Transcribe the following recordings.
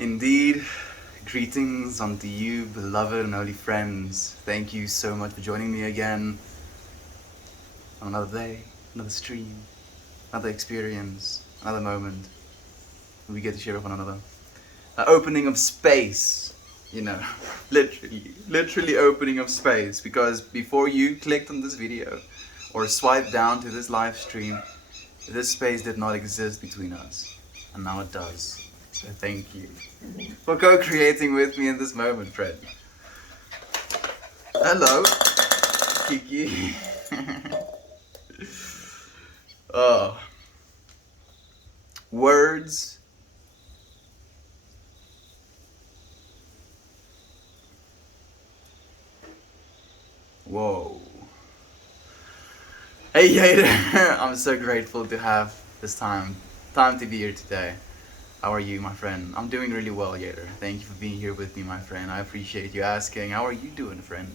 Indeed, greetings unto you, beloved and holy friends. Thank you so much for joining me again on another day, another stream, another experience, another moment. We get to share with one another. An opening of space, you know, literally opening of space. Because before you clicked on this video or swiped down to this live stream, this space did not exist between us, and now it does. So thank you for co-creating with me in this moment, Fred. Hello, Kiki. Oh, words. Whoa. Hey, Yader. I'm so grateful to have this time to be here today. How are you, my friend? I'm doing really well, Yader. Thank you for being here with me, my friend. I appreciate you asking. How are you doing, friend?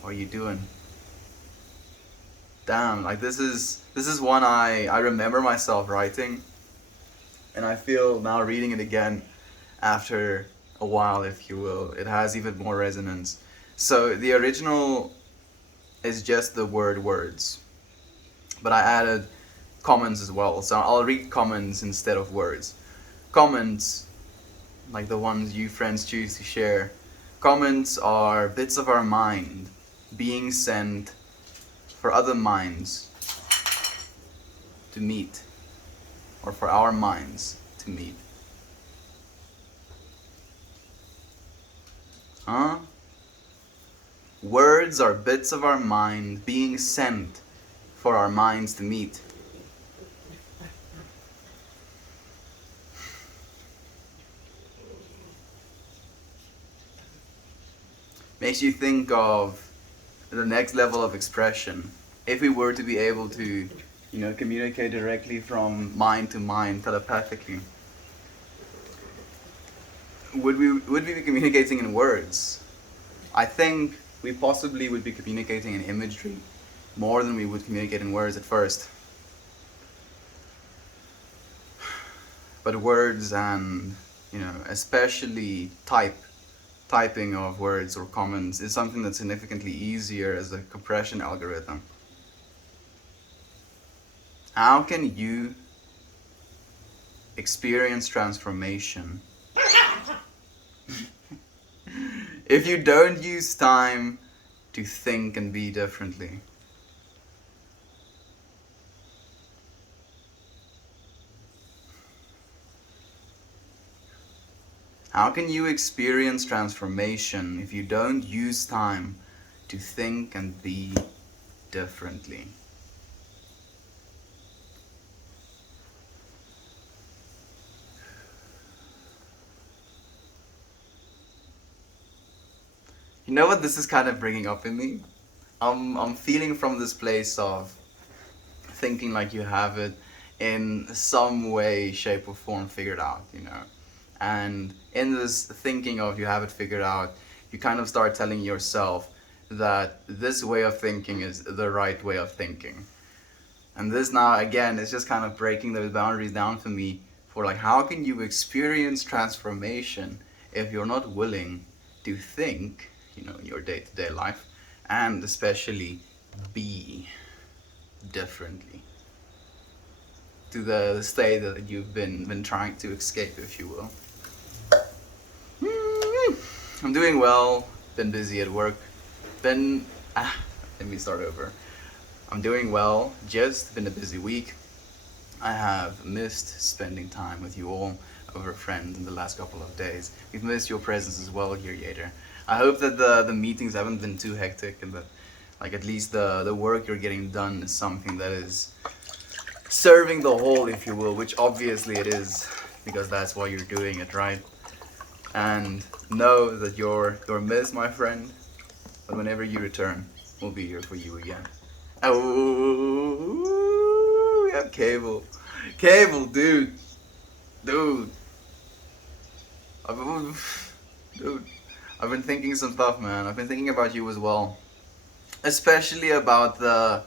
How are you doing? Damn, like this is one I remember myself writing, and I feel now reading it again after a while, if you will, it has even more resonance. So the original is just the word words, but I added comments as well. So I'll read comments instead of words. Comments, like the ones you friends choose to share. Comments are bits of our mind being sent for other minds to meet, or for our minds to meet. Huh? Words are bits of our mind being sent for our minds to meet. Makes you think of the next level of expression. If we were to be able to, communicate directly from mind to mind telepathically, would we be communicating in words? I think we possibly would be communicating in imagery more than we would communicate in words at first. But words and, especially typing of words or comments is something that's significantly easier as a compression algorithm. How can you experience transformation if you don't use time to think and be differently? How can you experience transformation if you don't use time to think and be differently? You know what this is kind of bringing up in me? I'm feeling from this place of thinking like you have it in some way, shape or form figured out, And in this thinking of you have it figured out, you kind of start telling yourself that this way of thinking is the right way of thinking. And this now, again, is just kind of breaking those boundaries down for me for like, how can you experience transformation if you're not willing to think, in your day-to-day life, and especially be differently to the state that you've been trying to escape, if you will. I'm doing well, been busy at work, let me start over. I'm doing well, just been a busy week. I have missed spending time with you all over friends in the last couple of days. We've missed your presence as well here, Yader. I hope that the meetings haven't been too hectic and that at least the work you're getting done is something that is serving the whole, if you will, which obviously it is, because that's why you're doing it, right? And know that you're missed, my friend, but whenever you return, we'll be here for you again. Oh, we have Cable, dude. I've been thinking some stuff, man. I've been thinking about you as well, especially about the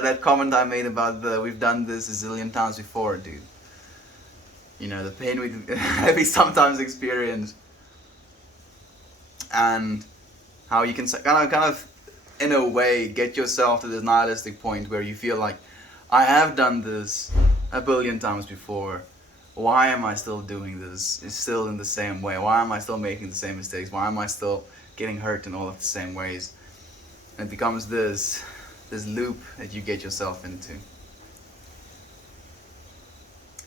that comment I made about we've done this a zillion times before, dude. You know, the pain we sometimes experience, and how you can kind of in a way get yourself to this nihilistic point where you feel like, I have done this a billion times before. Why am I still doing this? It's still in the same way. Why am I still making the same mistakes? Why am I still getting hurt in all of the same ways? And it becomes this loop that you get yourself into.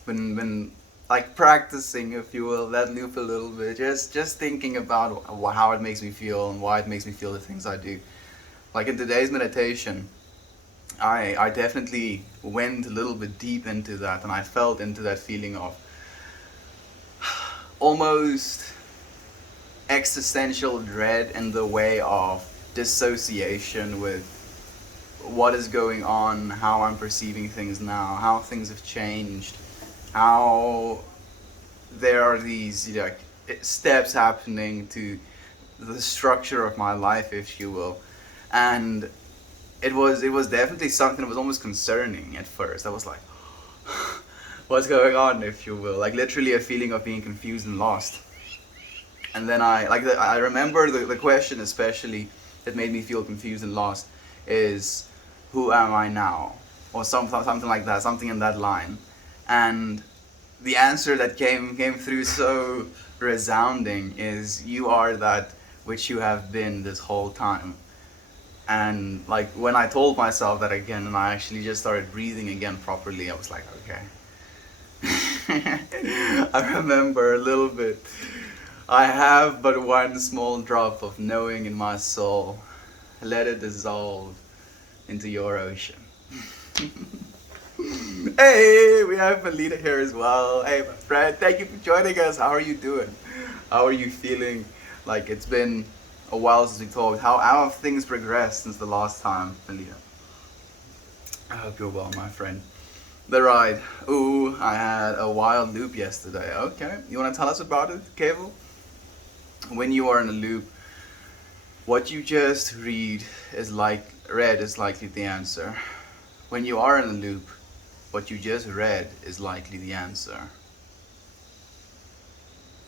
When like practicing, if you will, that loop a little bit, just thinking about how it makes me feel and why it makes me feel the things I do. Like in today's meditation, I definitely went a little bit deep into that, and I felt into that feeling of almost existential dread in the way of dissociation with what is going on, how I'm perceiving things now, how things have changed, how there are these, you know, steps happening to the structure of my life, if you will. And it was definitely something that was almost concerning at first. I was like, what's going on, if you will? Like literally a feeling of being confused and lost. And then I remember the question especially that made me feel confused and lost is, who am I now? Or something like that, something in that line. And the answer that came through so resounding is, you are that which you have been this whole time. And like when I told myself that again, and I actually just started breathing again properly, I was like, okay. I remember a little bit. I have but one small drop of knowing in my soul. Let it dissolve into your ocean. Hey, we have Melina here as well. Hey, my friend, thank you for joining us. How are you doing? How are you feeling? Like, it's been a while since we talked. How have things progressed since the last time, Melina? I hope you're well, my friend. The ride. Ooh, I had a wild loop yesterday. Okay, you want to tell us about it, Cable? When you are in a loop, what you just read is likely the answer. When you are in a loop, what you just read is likely the answer.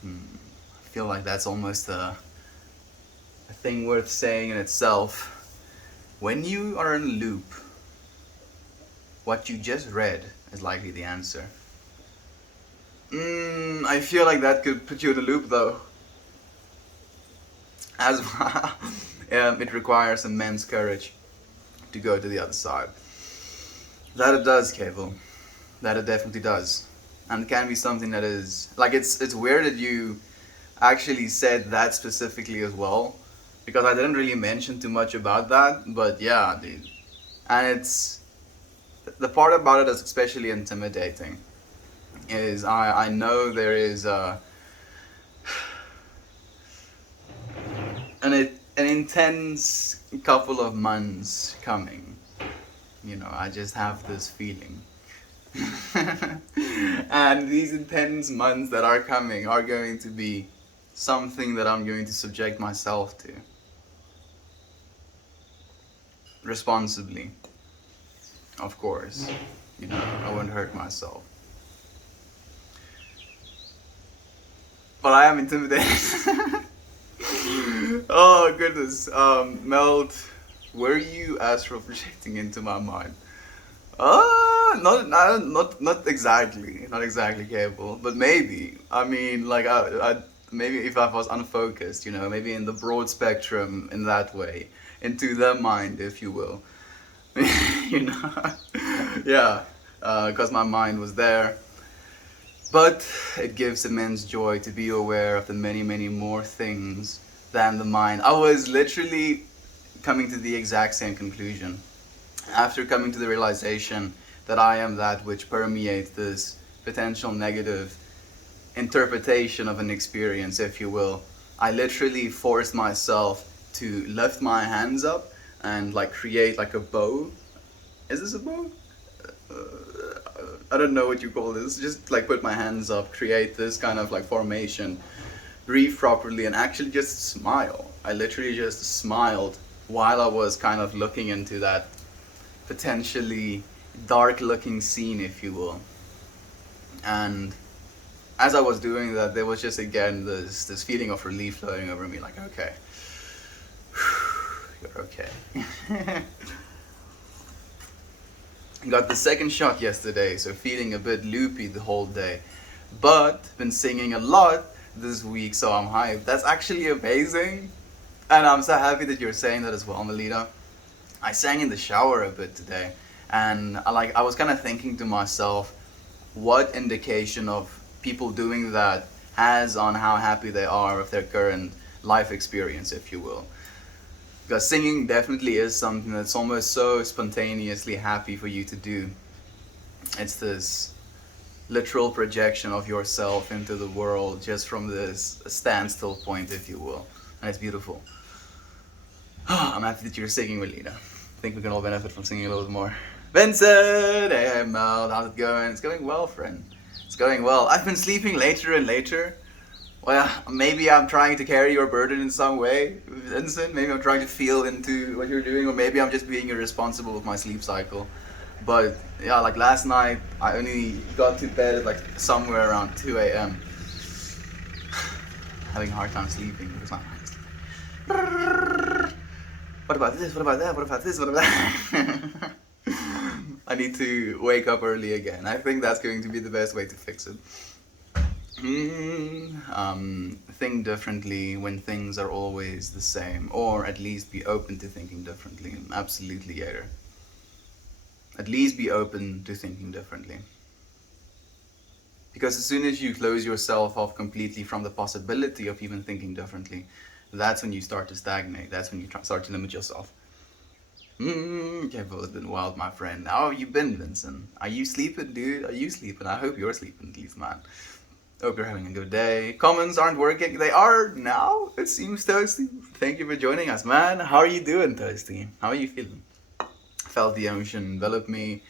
I feel like that's almost a thing worth saying in itself. When you are in a loop, what you just read is likely the answer. I feel like that could put you in a loop though. As well, it requires immense courage to go to the other side. That it does, Cable. That it definitely does. And it can be something that is, like, it's weird that you actually said that specifically as well, because I didn't really mention too much about that, but yeah, dude. And it's, the part about it that's especially intimidating is I know there is an intense couple of months coming. You know, I just have this feeling. And these intense months that are coming are going to be something that I'm going to subject myself to. Responsibly. Of course. You know, I wouldn't hurt myself. But I am intimidated. Oh goodness. Meld, were you astral projecting into my mind? Not exactly Cable, but maybe. I mean, like, maybe if I was unfocused, you know, maybe in the broad spectrum in that way, into the mind, if you will. You know, yeah, because my mind was there. But it gives immense joy to be aware of the many, many more things than the mind. I was literally coming to the exact same conclusion. After coming to the realization that I am that which permeates this potential negative interpretation of an experience, if you will, I literally forced myself to lift my hands up and like create like a bow. Is this a bow? I don't know what you call this. Just like put my hands up, create this kind of like formation, breathe properly, and actually just smile. I literally just smiled while I was kind of looking into that potentially dark looking scene, if you will. And as I was doing that, there was just again this feeling of relief flowing over me, like, okay, you're okay. Got the second shot yesterday, so feeling a bit loopy the whole day, but been singing a lot this week, so I'm hyped. That's actually amazing, and I'm so happy that you're saying that as well, Melita. I sang in the shower a bit today, and I was kind of thinking to myself, what indication of people doing that has on how happy they are with their current life experience, if you will. Because singing definitely is something that's almost so spontaneously happy for you to do. It's this literal projection of yourself into the world just from this standstill point, if you will. And it's beautiful. I'm happy that you're singing, Melina. I think we can all benefit from singing a little bit more. Vincent! Hey Mel, how's it going? It's going well, friend. It's going well. I've been sleeping later and later. Well, maybe I'm trying to carry your burden in some way, Vincent. Maybe I'm trying to feel into what you're doing, or maybe I'm just being irresponsible with my sleep cycle. But yeah, like last night, I only got to bed at like somewhere around 2 a.m. Having a hard time sleeping because my mind's like, what about this? What about that? What about this? What about that? I need to wake up early again. I think that's going to be the best way to fix it. Think differently when things are always the same, or at least be open to thinking differently. Absolutely, Yater. At least be open to thinking differently. Because as soon as you close yourself off completely from the possibility of even thinking differently, that's when you start to stagnate. That's when you start to limit yourself. Okay, well, it's been wild, my friend. How have you been, Vincent? Are you sleeping, dude? Are you sleeping? I hope you're sleeping, at least, man. Hope you're having a good day. Comments aren't working. They are now, it seems, Toasty. Thank you for joining us, man. How are you doing, Toasty? How are you feeling? Felt the ocean envelop me,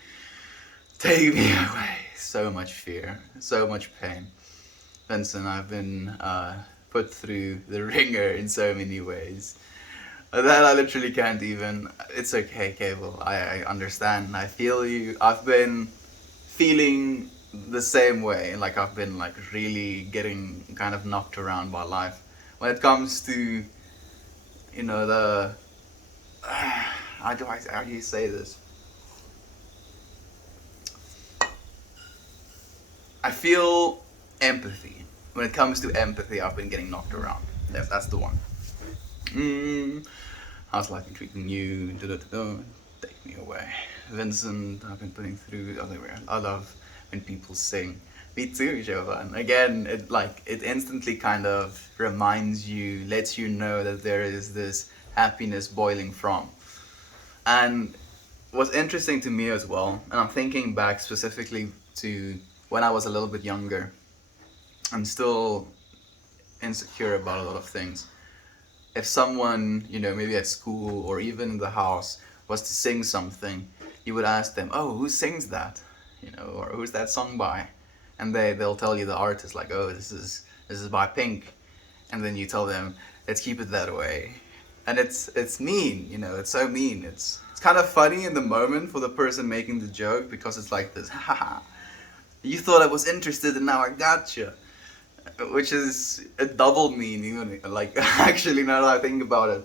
take me away. So much fear, so much pain. Vincent, I've been put through the ringer in so many ways that I literally can't even. It's okay, Cable. I understand. I feel you. I've been feeling the same way. Like I've been like really getting kind of knocked around by life. When it comes to, you know, the how do you say this? I feel empathy. When it comes to empathy, I've been getting knocked around. Yeah, that's the one. How's life been treating you? Take me away. Vincent, I've been putting through I love when people sing. Me too, Jovan. Again, it instantly kind of reminds you, lets you know that there is this happiness boiling from. And what's interesting to me as well, and I'm thinking back specifically to when I was a little bit younger, I'm still insecure about a lot of things. If someone, you know, maybe at school or even in the house was to sing something, you would ask them, oh, who sings that? You know, or who's that song by? And they'll tell you the artist, like, oh, this is by Pink. And then you tell them, let's keep it that way. And it's mean, you know, it's so mean. It's kind of funny in the moment for the person making the joke, because it's like this, haha, you thought I was interested and now I gotcha. Which is a double meaning, like, actually, now that I think about it.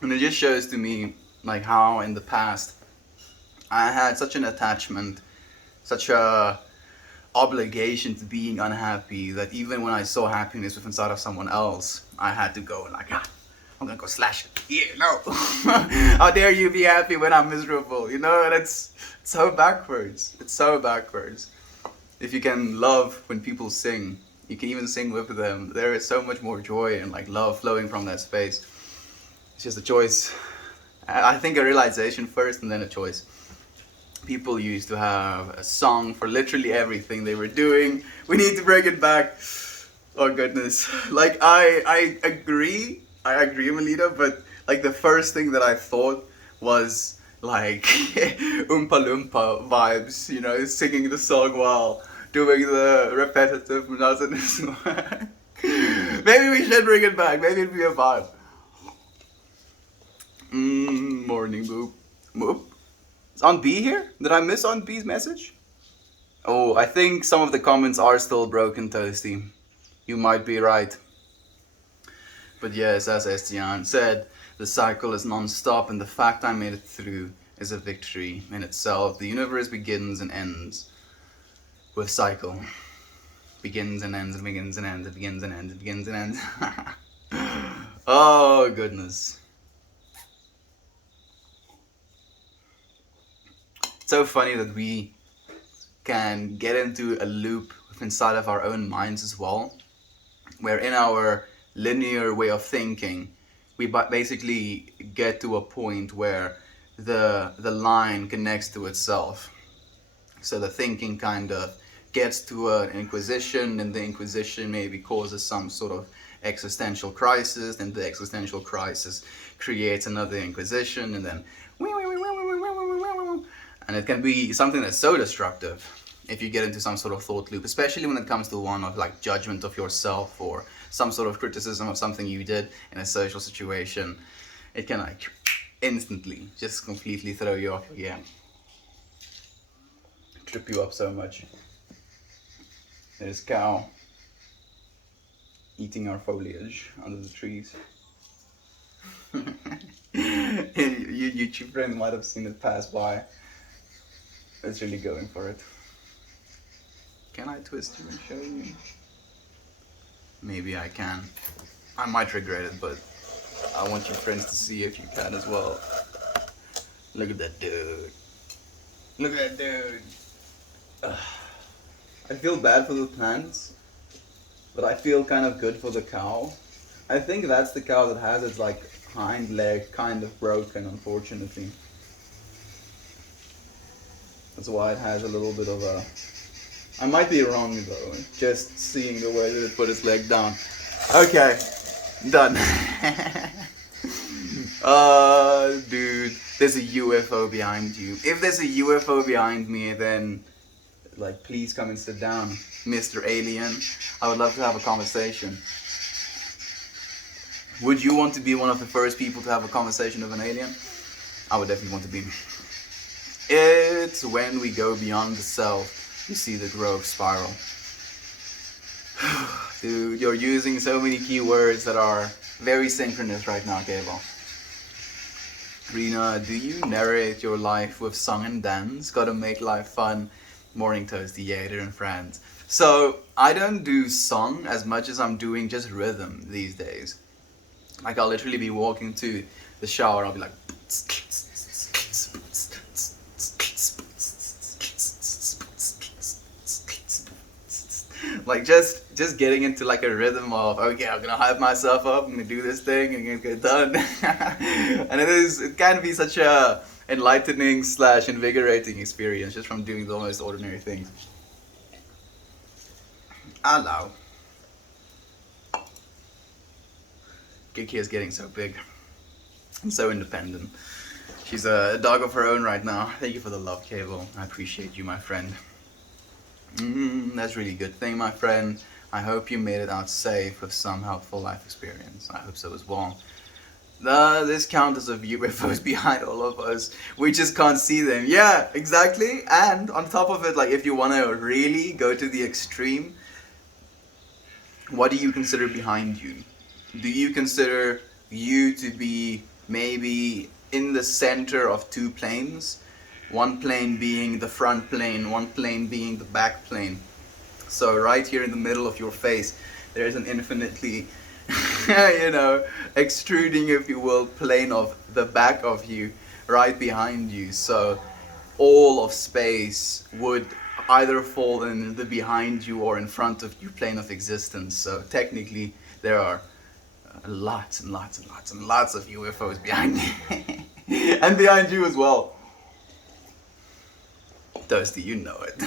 And it just shows to me, like, how in the past I had such an attachment, such a obligation to being unhappy, that even when I saw happiness within inside of someone else, I had to go and like, I'm gonna go slash it. Yeah, no. How dare you be happy when I'm miserable, you know? And it's so backwards. It's so backwards. If you can love when people sing, you can even sing with them. There is so much more joy and like love flowing from that space. It's just a choice. I think a realization first and then a choice. People used to have a song for literally everything they were doing. We need to bring it back. Oh goodness. Like I agree, Melita, but like the first thing that I thought was like Oompa Loompa vibes, you know, singing the song while doing the repetitive monotonous work. Maybe we should bring it back. Maybe it'd be a vibe. Morning boop. Oop. Is Aunt B here? Did I miss Aunt B's message? Oh, I think some of the comments are still broken, Toasty. You might be right. But yes, as Estienne said, the cycle is non-stop, and the fact I made it through is a victory in itself. The universe begins and ends with cycle. Begins and ends, and begins and ends, it begins and ends, it begins and ends. Oh, goodness. It's so funny that we can get into a loop inside of our own minds as well, where in our linear way of thinking, we basically get to a point where the line connects to itself. So the thinking kind of gets to an inquisition, and the inquisition maybe causes some sort of existential crisis, and the existential crisis creates another inquisition, and then and it can be something that's so destructive if you get into some sort of thought loop, especially when it comes to one of like judgment of yourself or some sort of criticism of something you did in a social situation. It can like instantly just completely throw you off again. Trip you up so much. There's cow eating our foliage under the trees. Your YouTube friend might have seen it pass by. It's really going for it. Can I twist you and show you? Maybe I can. I might regret it, but I want your friends to see if you can as well. Look at that dude. Look at that dude. I feel bad for the plants, but I feel kind of good for the cow. I think that's the cow that has its like hind leg kind of broken, unfortunately. That's why it has a little bit of a... I might be wrong though, just seeing the way that it put its leg down. Okay, done. Dude, there's a UFO behind you. If there's a UFO behind me, then like please come and sit down, Mr. Alien. I would love to have a conversation. Would you want to be one of the first people to have a conversation with an alien? I would definitely want to be. It's when we go beyond the self, you see the growth spiral. Dude, you're using so many keywords that are very synchronous right now, Gable. Rena, do you narrate your life with song and dance? Gotta make life fun. Morning Toasty, Yater and friends. So, I don't do song as much as I'm doing just rhythm these days. Like, I'll literally be walking to the shower, I'll be like... Like just getting into like a rhythm of, okay, I'm gonna hype myself up, I'm gonna do this thing and get done. And it can be such a enlightening / invigorating experience just from doing the most ordinary things. Hello. Kiki is getting so big and so independent. She's a dog of her own right now. Thank you for the love, Cable. I appreciate you, my friend. That's really good thing, my friend. I hope you made it out safe with some helpful life experience. I hope so as well. This counters of UFOs behind all of us. We just can't see them. Yeah, exactly. And on top of it, like if you want to really go to the extreme, what do you consider behind you? Do you consider you to be maybe in the center of two planes? One plane being the front plane, one plane being the back plane. So right here in the middle of your face, there is an infinitely, extruding, if you will, plane of the back of you, right behind you. So all of space would either fall in the behind you or in front of you plane of existence. So technically, there are lots and lots and lots and lots of UFOs behind me. And behind you as well. Toasty, you know it.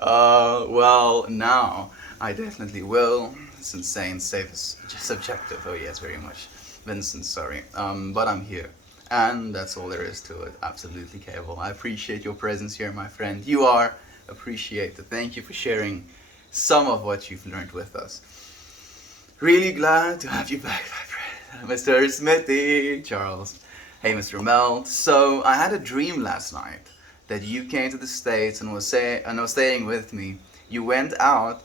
Well, now I definitely will. It's insane, safe is subjective. Oh yes, very much. Vincent, sorry. But I'm here. And that's all there is to it. Absolutely, Cable. I appreciate your presence here, my friend. You are appreciated. Thank you for sharing some of what you've learned with us. Really glad to have you back, my friend. Mr. Smithy, Charles. Hey, Mr. Mel. So I had a dream last night that you came to the States and was staying with me. You went out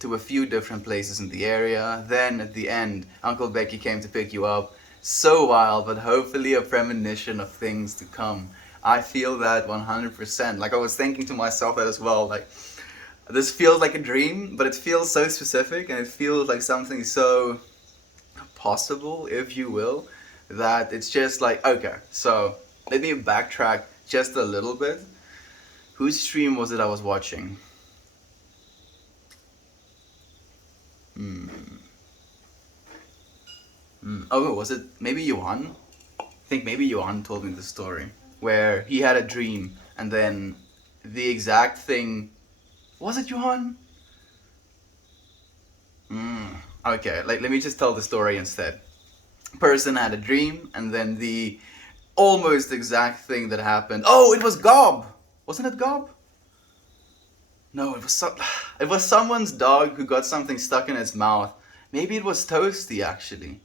to a few different places in the area. Then at the end, Uncle Becky came to pick you up. So wild, but hopefully a premonition of things to come. I feel that 100%. Like I was thinking to myself that as well. Like this feels like a dream, but it feels so specific and it feels like something so possible, if you will, that it's just like, okay, so let me backtrack just a little bit. Whose stream was it I was watching? Hmm. Oh, was it maybe Johan? I think maybe Johan told me the story where he had a dream and then the exact thing. Was it Johan? Okay, like let me just tell the story instead. Person had a dream and then the almost exact thing that happened. Oh, it was Gob. Wasn't it Gob? No, it was someone's dog who got something stuck in its mouth. Maybe it was Toasty actually.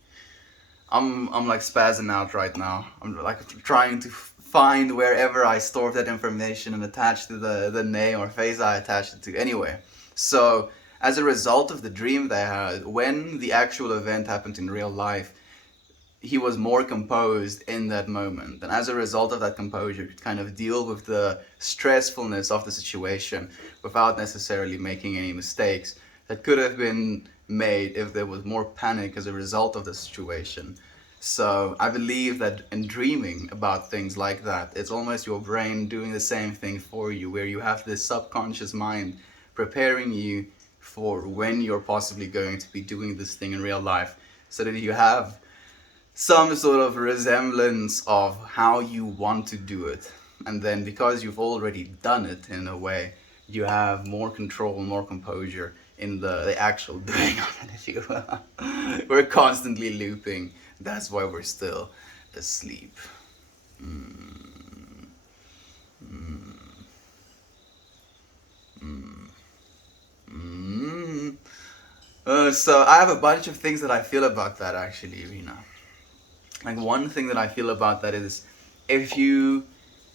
I'm like spazzing out right now. I'm like trying to find wherever I stored that information and attach to the name or face I attached it to. Anyway, so as a result of the dream they had, when the actual event happened in real life, he was more composed in that moment. And as a result of that composure, could kind of deal with the stressfulness of the situation without necessarily making any mistakes that could have been made if there was more panic as a result of the situation. So I believe that in dreaming about things like that, it's almost your brain doing the same thing for you, where you have this subconscious mind preparing you for when you're possibly going to be doing this thing in real life, so that you have some sort of resemblance of how you want to do it. And then because you've already done it in a way, you have more control, more composure in the actual doing of it, if you will. We're constantly looping. That's why we're still asleep. Mm, mm, mm, mm. So I have a bunch of things that I feel about that actually, Rena. Like one thing that I feel about that is if you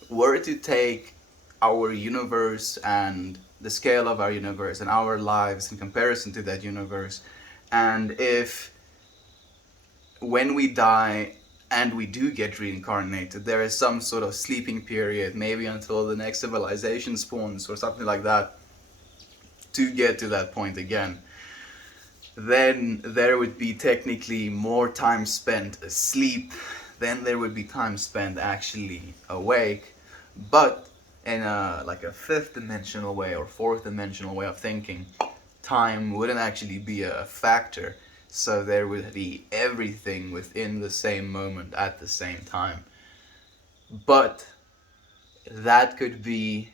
were to take our universe and the scale of our universe and our lives in comparison to that universe, and if when we die and we do get reincarnated, there is some sort of sleeping period, maybe until the next civilization spawns or something like that, to get to that point again, then there would be technically more time spent asleep than there would be time spent actually awake. But in a like a fifth dimensional way or fourth dimensional way of thinking, time wouldn't actually be a factor. So there would be everything within the same moment at the same time. But that could be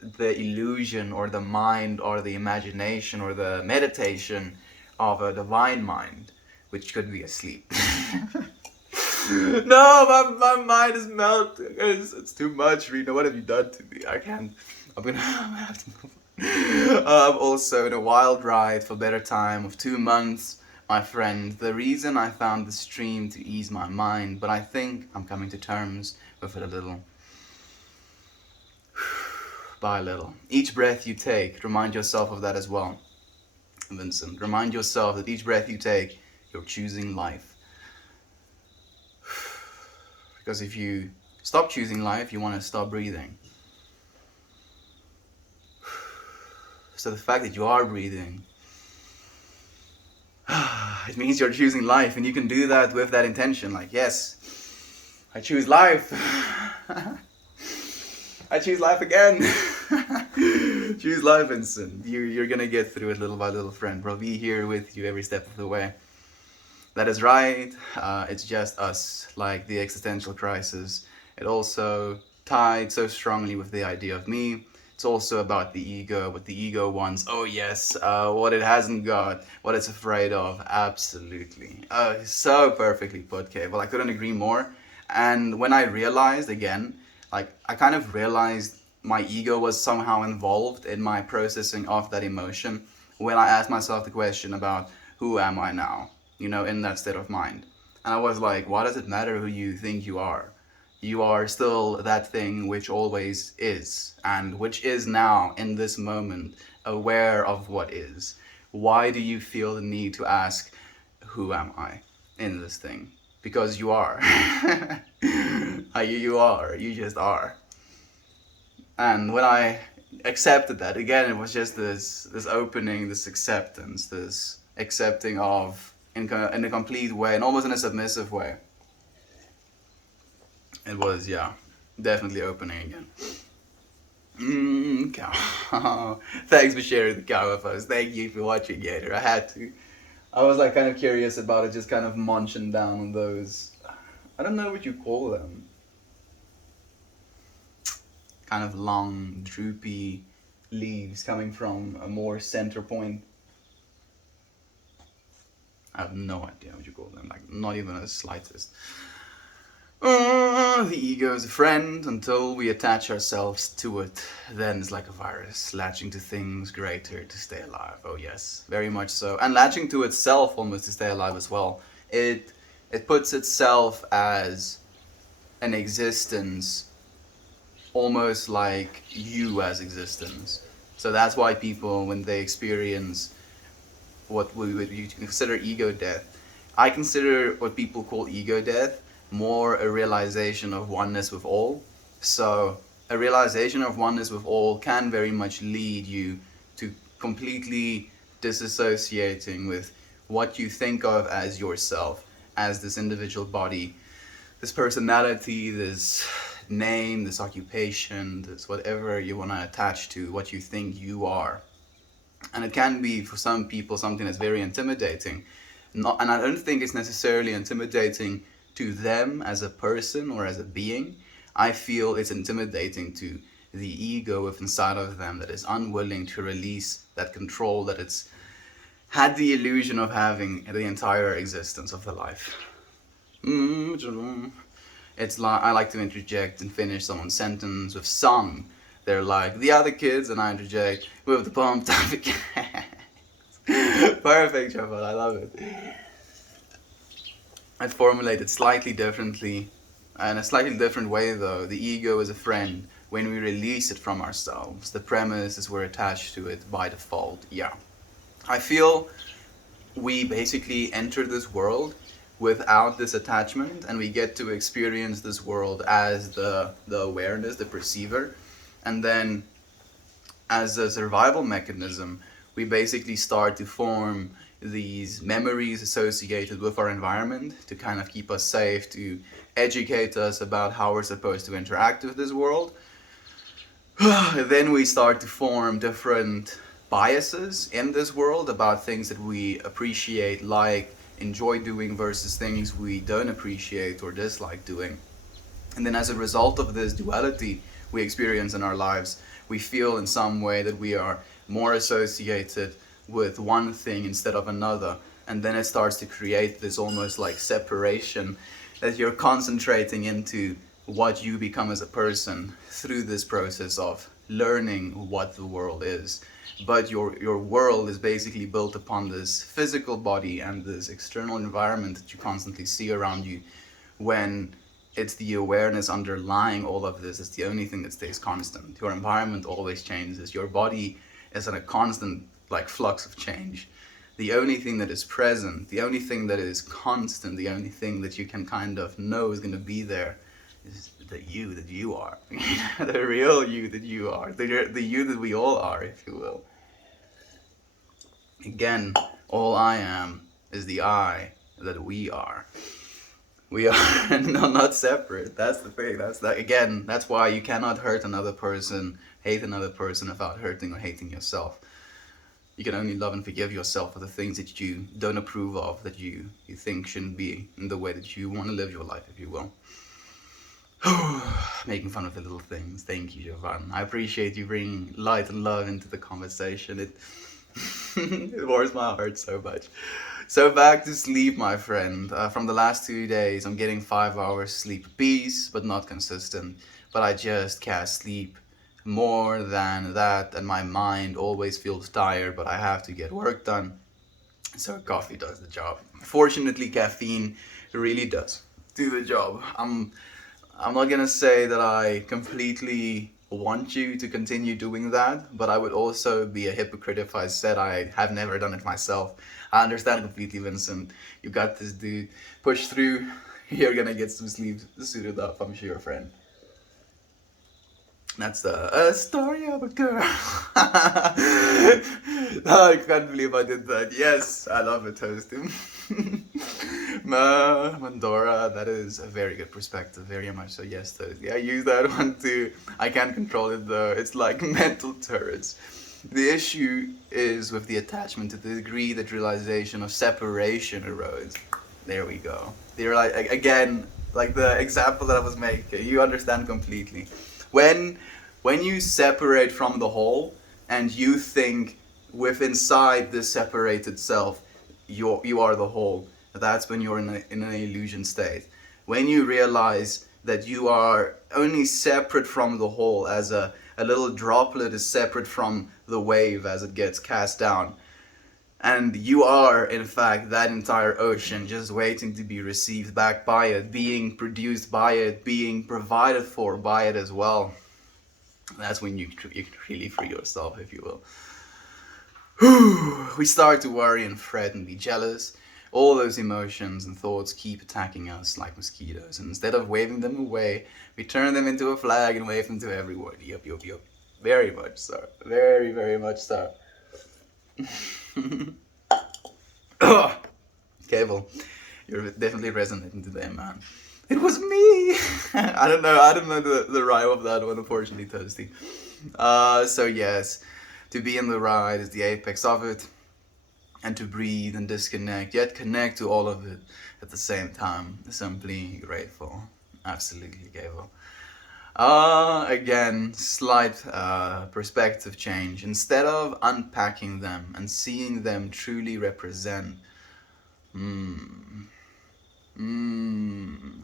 the illusion or the mind or the imagination or the meditation of a divine mind, which could be asleep. No, my mind is melting. It's too much, Rena. What have you done to me? I can't. I'm gonna have to move on. I'm also in a wild ride for better time of 2 months, my friend. The reason I found the stream to ease my mind, but I think I'm coming to terms with it a little by little. Each breath you take, remind yourself of that as well, Vincent. Remind yourself that each breath you take, you're choosing life. Because if you stop choosing life, you want to stop breathing. So the fact that you are breathing, it means you're choosing life, and you can do that with that intention. Like, yes, I choose life. I choose life again. Choose life, Vincent. You're gonna get through it little by little, friend. We'll be here with you every step of the way. That is right. It's just us, like the existential crisis. It also tied so strongly with the idea of me. It's also about the ego, what the ego wants. Oh yes, what it hasn't got, what it's afraid of. Absolutely. So perfectly put, Kay. Well, I couldn't agree more. And when I realized again, like I kind of realized my ego was somehow involved in my processing of that emotion when I asked myself the question about who am I now, in that state of mind. And I was like, why does it matter who you think you are? You are still that thing which always is, and which is now, in this moment, aware of what is. Why do you feel the need to ask, who am I in this thing? Because you are. You are. You just are. And when I accepted that, again, it was just this opening, this acceptance, this accepting of in a complete way, and almost in a submissive way. It was, yeah, definitely opening again. Cow. Thanks for sharing the cow with us. Thank you for watching, Gator. I had to. I was like kind of curious about it, just kind of munching down on those. I don't know what you call them. Kind of long, droopy leaves coming from a more center point. I have no idea what you call them. Like, not even the slightest. The ego is a friend until we attach ourselves to it. Then it's like a virus, latching to things greater to stay alive. Oh yes, very much so. And latching to itself almost to stay alive as well. It puts itself as an existence, almost like you as existence. So that's why people, when they experience what we would consider ego death, I consider what people call ego death more a realization of oneness with all. So a realization of oneness with all can very much lead you to completely disassociating with what you think of as yourself, as this individual body, this personality, this name, this occupation, this whatever you want to attach to what you think you are. And it can be, for some people, something that's very intimidating. And I don't think it's necessarily intimidating to them as a person or as a being. I feel it's intimidating to the ego within inside of them that is unwilling to release that control that it's had the illusion of having the entire existence of the life. It's like I like to interject and finish someone's sentence with song. They're like the other kids, and I interject with the pumped up. Perfect, Trevor. I love it. I'd formulate it slightly differently, in a slightly different way though. The ego is a friend when we release it from ourselves. The premise is we're attached to it by default. Yeah. I feel we basically enter this world without this attachment, and we get to experience this world as the awareness, the perceiver, and then as a survival mechanism, we basically start to form these memories associated with our environment to kind of keep us safe, to educate us about how we're supposed to interact with this world. Then we start to form different biases in this world about things that we appreciate, like, enjoy doing versus things we don't appreciate or dislike doing. And then as a result of this duality we experience in our lives, we feel in some way that we are more associated with one thing instead of another, and then it starts to create this almost like separation that you're concentrating into what you become as a person through this process of learning what the world is. But your world is basically built upon this physical body and this external environment that you constantly see around you, when it's the awareness underlying all of this is the only thing that stays constant. Your environment always changes. Your body is in a constant like flux of change. The only thing that is present, the only thing that is constant, the only thing that you can kind of know is going to be there is the you that you are. The real you that you are. The you that we all are, if you will. Again, all I am is the I that we are. We are not separate. That's the thing. That's why you cannot hurt another person, hate another person without hurting or hating yourself. You can only love and forgive yourself for the things that you don't approve of, that you think shouldn't be in the way that you want to live your life, if you will. Making fun of the little things. Thank you, Jovan. I appreciate you bringing light and love into the conversation. It it warms my heart so much. So back to sleep, my friend. From the last 2 days, I'm getting 5 hours sleep apiece, but not consistent. But I just can't sleep more than that, and my mind always feels tired, but I have to get work done. So coffee does the job. Fortunately, caffeine It really does do the job. I'm not gonna say that I completely want you to continue doing that, but I would also be a hypocrite if I said I have never done it myself. I understand completely, Vincent. You got this, dude. Push through. You're gonna get some sleep suited up, I'm sure, friend. That's the story of a girl. I can't believe I did that. Yes, I love it, Toasty. Mandora, that is a very good perspective. Very much so. Yes, Toasty. I use that one too. I can't control it though. It's like mental turrets. The issue is with the attachment to the degree that realization of separation erodes. There we go. They're like, again, like the example that I was making. You understand completely. When you separate from the whole and you think with inside this separated self you are the whole, that's when you're in an illusion state. When you realize that you are only separate from the whole, as a little droplet is separate from the wave as it gets cast down, and you are in fact that entire ocean just waiting to be received back by it, being produced by it, being provided for by it as well. That's when you really free yourself, if you will. We start to worry and fret and be jealous. All those emotions and thoughts keep attacking us like mosquitoes, and instead of waving them away, we turn them into a flag and wave them to everyone. Yup. Very much so. Very, very much so. Cable, you're definitely resonating today, man. It was me. I don't know the rhyme of that one, unfortunately, Toasty. So yes, to be in the ride is the apex of it, and to breathe and disconnect, yet connect to all of it at the same time. Simply grateful. Absolutely, Cable. Again, slight perspective change. Instead of unpacking them and seeing them truly represent.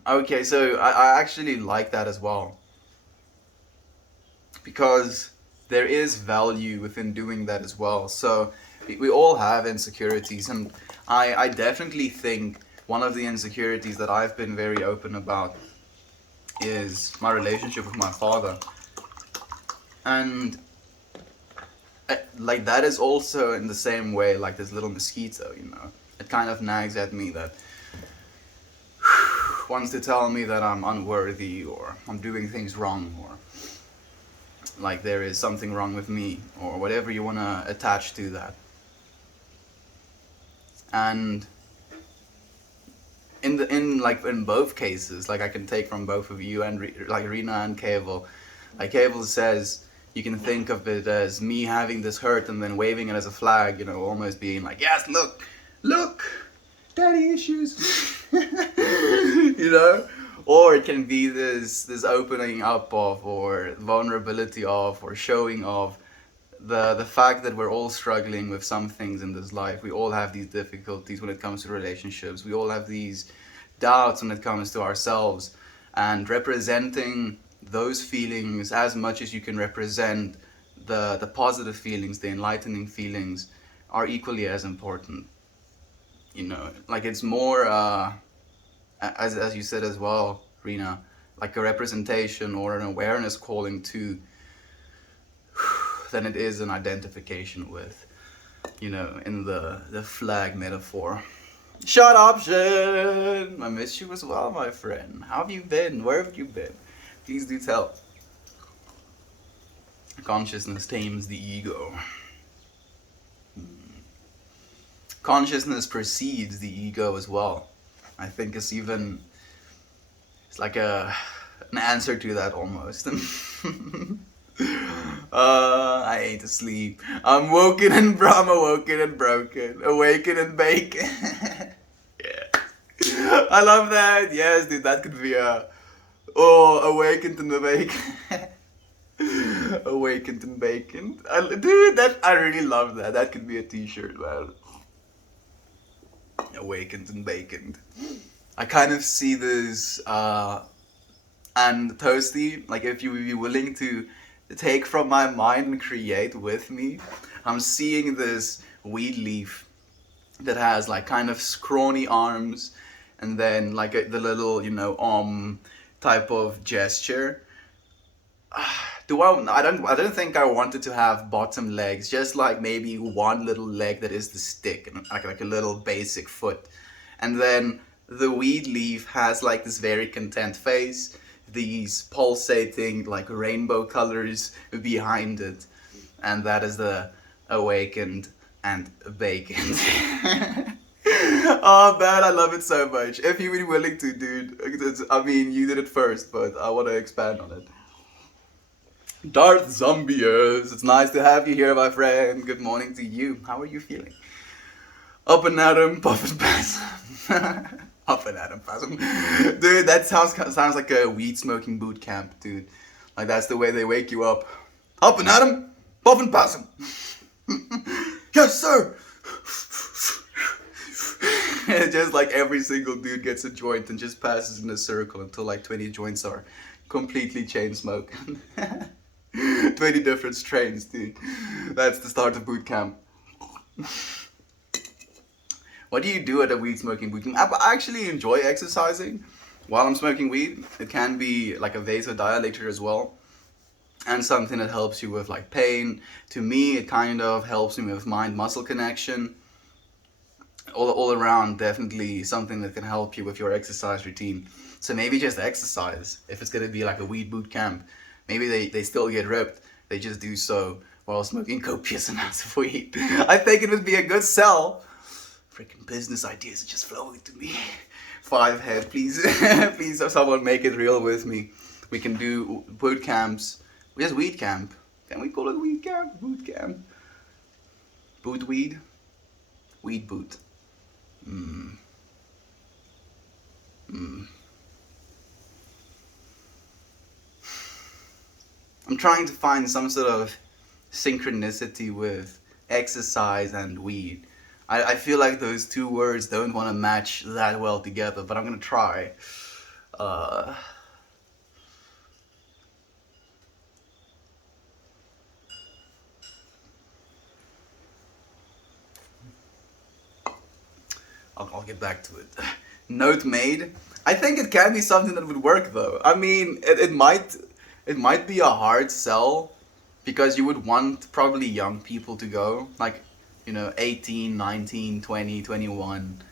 Okay, so I actually like that as well. Because there is value within doing that as well. So we all have insecurities, and I definitely think one of the insecurities that I've been very open about is my relationship with my father. And like that is also in the same way like this little mosquito, you know. It kind of nags at me that wants to tell me that I'm unworthy or I'm doing things wrong, or like there is something wrong with me, or whatever you want to attach to that. And in both cases, like I can take from both of you and like Rena and Cable, like Cable says, you can think of it as me having this hurt and then waving it as a flag, you know, almost being like, yes, look, daddy issues, you know. Or it can be this opening up of, or vulnerability of, or showing of the fact that we're all struggling with some things in this life. We all have these difficulties when it comes to relationships. We all have these doubts when it comes to ourselves. And representing those feelings as much as you can represent the positive feelings, the enlightening feelings, are equally as important. You know, like it's more, as you said as well, Rena, like a representation or an awareness calling to than it is an identification with, you know, in the flag metaphor. Shot option! I miss you as well, my friend. How have you been? Where have you been? Please do tell. Consciousness tames the ego. Consciousness precedes the ego as well. I think it's like an answer to that almost. I ain't asleep. I'm woken and awoken and broken, awaken and bacon. Yeah, I love that. Yes, dude, that could be awakened and bacon. Awakened and bacon. Dude, I really love that. That could be a T-shirt, man. Awakened and baconed. I kind of see this, and Toasty, like if you would be willing to take from my mind and create with me, I'm seeing this weed leaf that has like kind of scrawny arms and then like the little, type of gesture. I don't think I wanted to have bottom legs, just like maybe one little leg that is the stick, and like a little basic foot. And then the weed leaf has like this very content face, these pulsating like rainbow colors behind it, and that is the awakened and awakened. Oh man, I love it so much. If you were willing to, dude, I mean, you did it first, but I want to expand on it. Darth Zombiers, it's nice to have you here, my friend. Good morning to you. How are you feeling? Up and at 'em, puff and pass. Up and at 'em, pass 'em. Dude, that sounds like a weed smoking boot camp, dude. Like that's the way they wake you up. Up and at 'em, puff and pass 'em. Yes, sir. Just like every single dude gets a joint and just passes in a circle until like 20 joints are completely chain smoke. 20 different strains, dude. That's the start of boot camp. What do you do at a weed smoking boot camp? I actually enjoy exercising while I'm smoking weed. It can be like a vasodilator as well, and something that helps you with like pain. To me, it kind of helps me with mind-muscle connection. All around, definitely something that can help you with your exercise routine. So maybe just exercise. If it's gonna be like a weed boot camp, maybe they still get ripped. They just do so while smoking copious amounts of weed. I think it would be a good sell. Freaking business ideas are just flowing to me. 5 head, please. Please have someone make it real with me. We can do boot camps. Just weed camp. Can we call it weed camp? Boot camp. Boot weed? Weed boot. I'm trying to find some sort of synchronicity with exercise and weed. I feel like those two words don't want to match that well together, but I'm gonna try. I'll get back to it. Note made. I think it can be something that would work though. I mean, it might be a hard sell because you would want probably young people to go, like, 18, 19, 20, 21,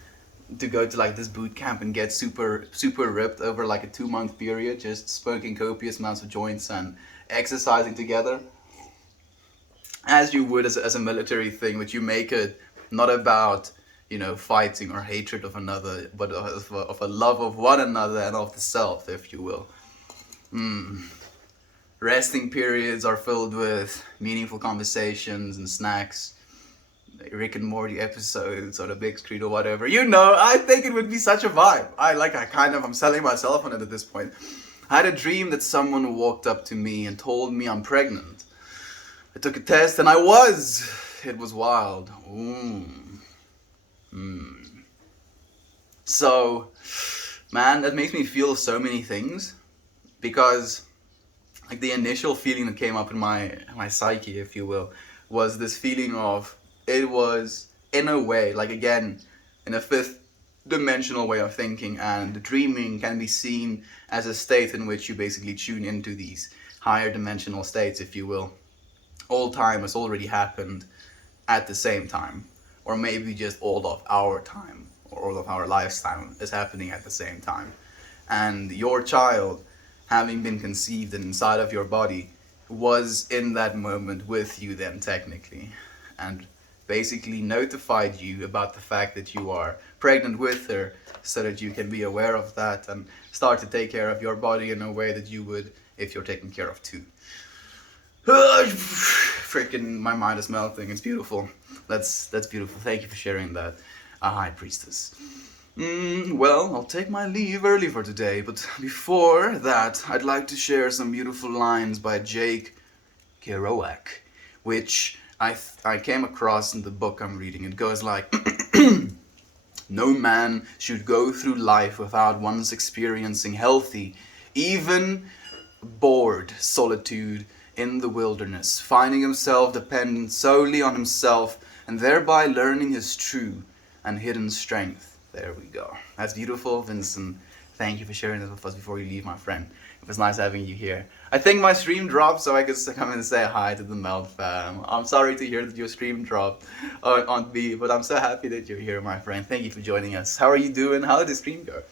to go to like this boot camp and get super ripped over like a 2-month period, just smoking copious amounts of joints and exercising together, as you would as a military thing, but you make it not about fighting or hatred of another, but of a love of one another and of the self, if you will. Resting periods are filled with meaningful conversations and snacks, Rick and Morty episodes on the big screen or whatever. I think it would be such a vibe. I'm selling myself on it at this point. I had a dream that someone walked up to me and told me I'm pregnant. I took a test and I was. It was wild. So, man, that makes me feel so many things, because like the initial feeling that came up in my psyche, if you will, was this feeling of, it was in a way, like again, in a 5th dimensional way of thinking, and dreaming can be seen as a state in which you basically tune into these higher dimensional states, if you will. All time has already happened at the same time, or maybe just all of our time or all of our lifetime is happening at the same time. And your child, having been conceived inside of your body, was in that moment with you then technically, and basically notified you about the fact that you are pregnant with her, so that you can be aware of that and start to take care of your body in a way that you would if you're taken care of too. Freaking, my mind is melting. It's beautiful. That's beautiful. Thank you for sharing that, High Priestess. Well, I'll take my leave early for today, but before that, I'd like to share some beautiful lines by Jake Kerouac, which I came across in the book I'm reading. It goes like, no man should go through life without once experiencing healthy, even bored solitude in the wilderness, finding himself dependent solely on himself, and thereby learning his true and hidden strength. There we go. That's beautiful, Vincent. Thank you for sharing this with us before you leave, my friend. It was nice having you here. I think my stream dropped, so I could come and say hi to the Melt fam. I'm sorry to hear that your stream dropped on B, but I'm so happy that you're here, my friend. Thank you for joining us. How are you doing? How did the stream go?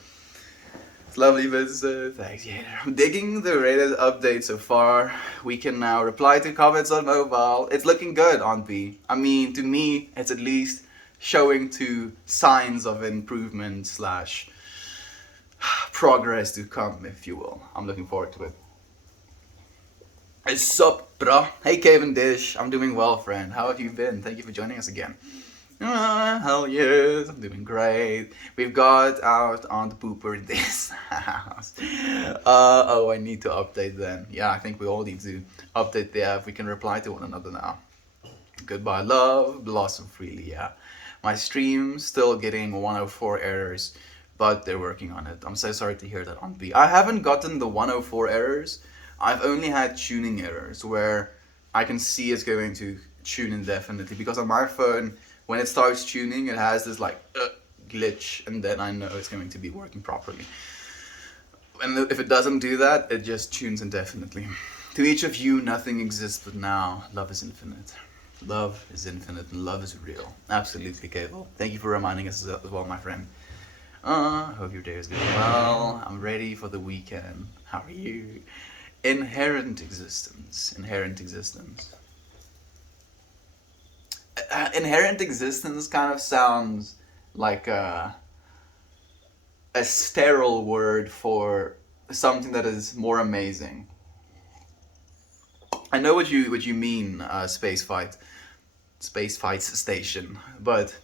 It's lovely, Vincent. Thanks, yeah. I'm digging the Reddit update so far. We can now reply to comments on mobile. It's looking good on B. I mean, to me, it's at least showing to signs of improvement slash progress to come, if you will. I'm looking forward to it. What's up, bruh? Hey, Kevin Dish. I'm doing well, friend. How have you been? Thank you for joining us again. Hell yes, I'm doing great. We've got out on the pooper in this house. Oh, I need to update then. Yeah, I think we all need to update the app. We can reply to one another now. Goodbye, love. Blossom freely, yeah. My stream's still getting 104 errors, but they're working on it. I'm so sorry to hear that on B. I haven't gotten the 104 errors. I've only had tuning errors where I can see it's going to tune indefinitely, because on my phone, when it starts tuning, it has this like glitch, and then I know it's going to be working properly. And if it doesn't do that, it just tunes indefinitely. To each of you, nothing exists but now. Love is infinite. Love is infinite and love is real. Absolutely, Cable. Thank you for reminding us as well, my friend. Hope your day is going well. I'm ready for the weekend. How are you? Inherent existence. Inherent existence. Inherent existence kind of sounds like a sterile word for something that is more amazing. I know what you mean, space fights station, but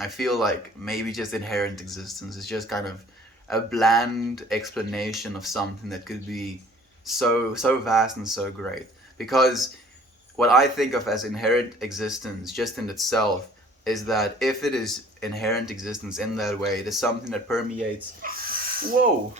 I feel like maybe just inherent existence is just kind of a bland explanation of something that could be so vast and so great. Because what I think of as inherent existence just in itself is that if it is inherent existence in that way, it is something that permeates. Whoa!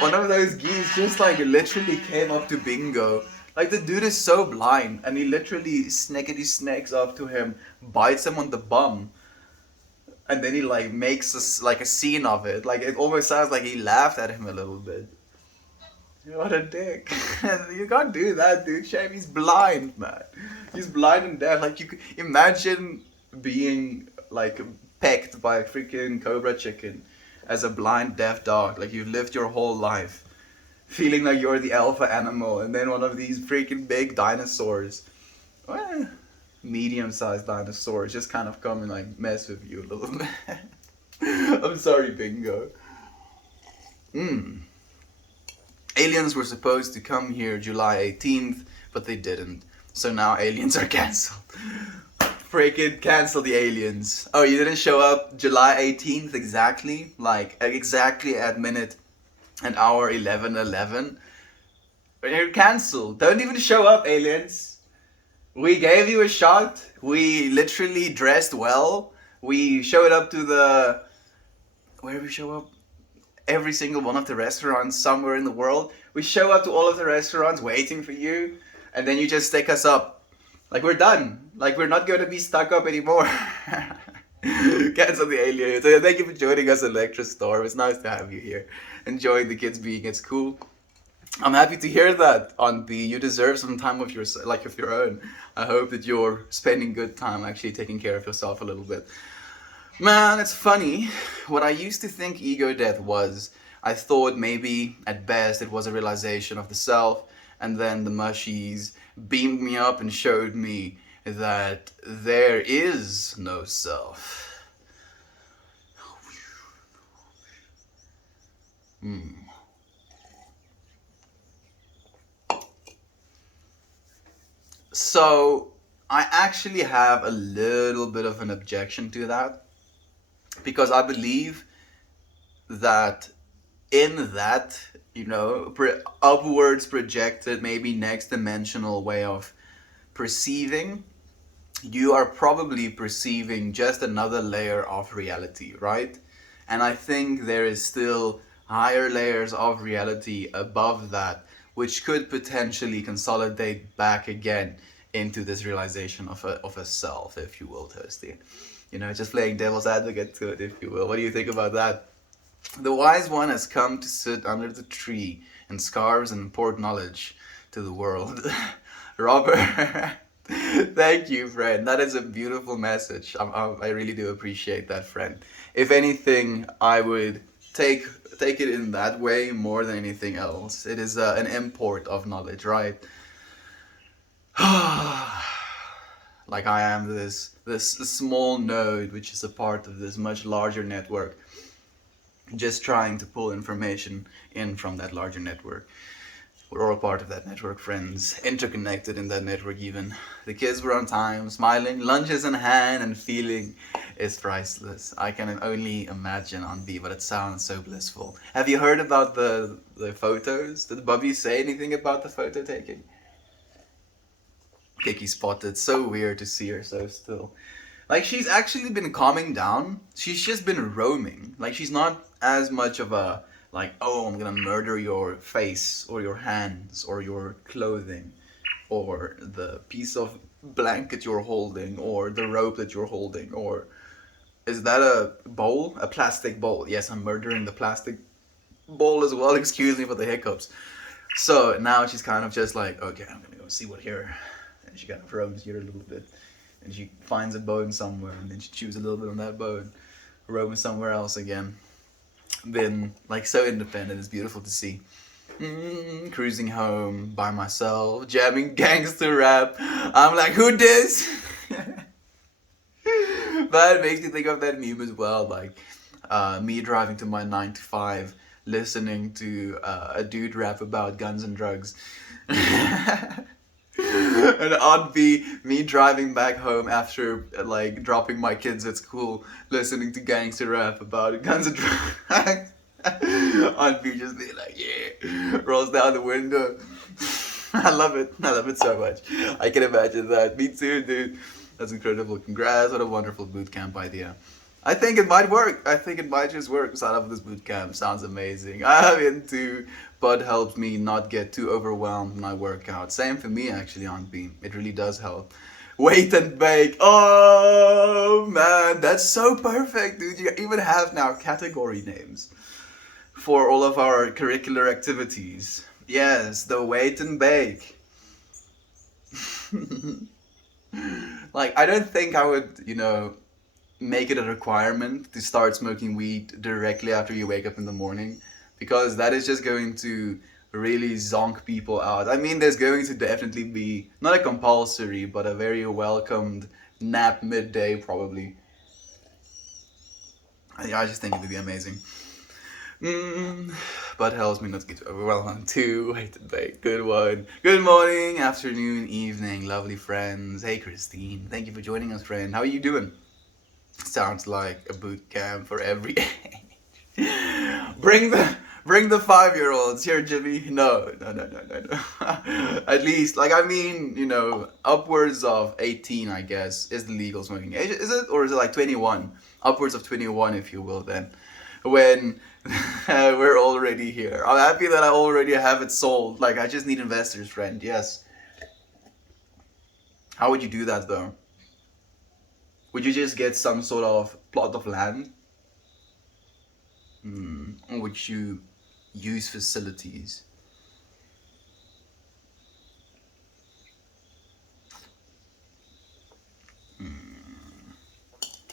One of those geese just like literally came up to Bingo. Like the dude is so blind, and he literally sneakity snakes up to him, bites him on the bum, and then he like makes a scene of it. Like it almost sounds like he laughed at him a little bit. What a dick. You can't do that, dude. Shame he's blind, man. He's blind and deaf. Like, you could imagine being, like, pecked by a freaking cobra chicken as a blind, deaf dog. Like, you've lived your whole life feeling like you're the alpha animal, and then one of these freaking big dinosaurs, well, medium-sized dinosaurs, just kind of come and, like, mess with you a little bit. I'm sorry, Bingo. Aliens were supposed to come here July 18th, but they didn't. So now aliens are cancelled. Freaking cancel the aliens. Oh, you didn't show up July 18th exactly? Like, exactly at minute and hour 11:11? You're cancelled. Don't even show up, aliens. We gave you a shot. We literally dressed well. We showed up to the... Where did we show up? Every single one of the restaurants somewhere in the world. We show up to all of the restaurants waiting for you, and then you just stick us up. Like, we're done. Like, we're not going to be stuck up anymore. Cancel the aliens. So thank you for joining us at Lecture Storm. It's nice to have you here. Enjoying the kids being at school. I'm happy to hear that, Auntie. You deserve some time of your own. I hope that you're spending good time actually taking care of yourself a little bit. Man, it's funny. What I used to think ego death was, I thought maybe at best it was a realization of the self, and then the mushies beamed me up and showed me that there is no self. So, I actually have a little bit of an objection to that, because I believe that in that, upwards projected, maybe next dimensional way of perceiving, you are probably perceiving just another layer of reality, right? And I think there is still higher layers of reality above that, which could potentially consolidate back again into this realization of a self, if you will, Toasty. You know, just playing devil's advocate to it, if you will. What do you think about that? The wise one has come to sit under the tree and scarves and impart knowledge to the world. Robert, thank you, friend. That is a beautiful message. I really do appreciate that, friend. If anything, I would take take it in that way more than anything else. It is an import of knowledge, right? Like I am this small node, which is a part of this much larger network, just trying to pull information in from that larger network. We're all part of that network, friends, interconnected in that network even. The kids were on time, smiling, lunches in hand, and feeling is priceless. I can only imagine on B, but it sounds so blissful. Have you heard about the photos? Did Bubby say anything about the photo taking? Kiki spotted. So weird to see her so still. Like she's actually been calming down. She's just been roaming. Like she's not as much of a like, oh, I'm gonna murder your face or your hands or your clothing or the piece of blanket you're holding or the rope that you're holding, or is that a bowl? A plastic bowl. Yes, I'm murdering the plastic bowl as well. Excuse me for the hiccups. So now she's kind of just like, okay, I'm gonna go see what here. And she kind of roams here a little bit. And she finds a bone somewhere, and then she chews a little bit on that bone, roams somewhere else again. Been like so independent. It's beautiful to see. Cruising home by myself, jamming gangster rap. I'm like, who dis? But it makes me think of that meme as well, like me driving to my 9 to 5, listening to a dude rap about guns and drugs. And Aunt B, me driving back home after like dropping my kids at school, listening to gangster rap about guns and drugs. Aunt B just being like, yeah, rolls down the window. I love it. I love it so much. I can imagine that. Me too, dude. That's incredible. Congrats. What a wonderful boot camp idea. I think it might work. I think it might just work. Sign up for this boot camp. Sounds amazing. I'm into, but helps me not get too overwhelmed when I work out. Same for me actually, Aunt Bean. It really does help. Wait and bake. Oh man, that's so perfect, dude. You even have now category names for all of our curricular activities. Yes, the wait and bake. Like I don't think I would, make it a requirement to start smoking weed directly after you wake up in the morning, because that is just going to really zonk people out. I mean, there's going to definitely be not a compulsory, but a very welcomed nap midday, probably. I just think it would be amazing. But helps me not to get too overwhelmed too. Wait and bake. Good one. Good morning, afternoon, evening, lovely friends. Hey, Christine. Thank you for joining us, friend. How are you doing? Sounds like a boot camp for every age. Bring the 5-year-olds here, Jimmy. No. At least, like I mean, upwards of 18, I guess, is the legal smoking age. Is it, or is it like 21? Upwards of 21, if you will. Then, when we're already here, I'm happy that I already have it sold. Like I just need investors, friend. Yes. How would you do that though? Would you just get some sort of plot of land? Or would you use facilities?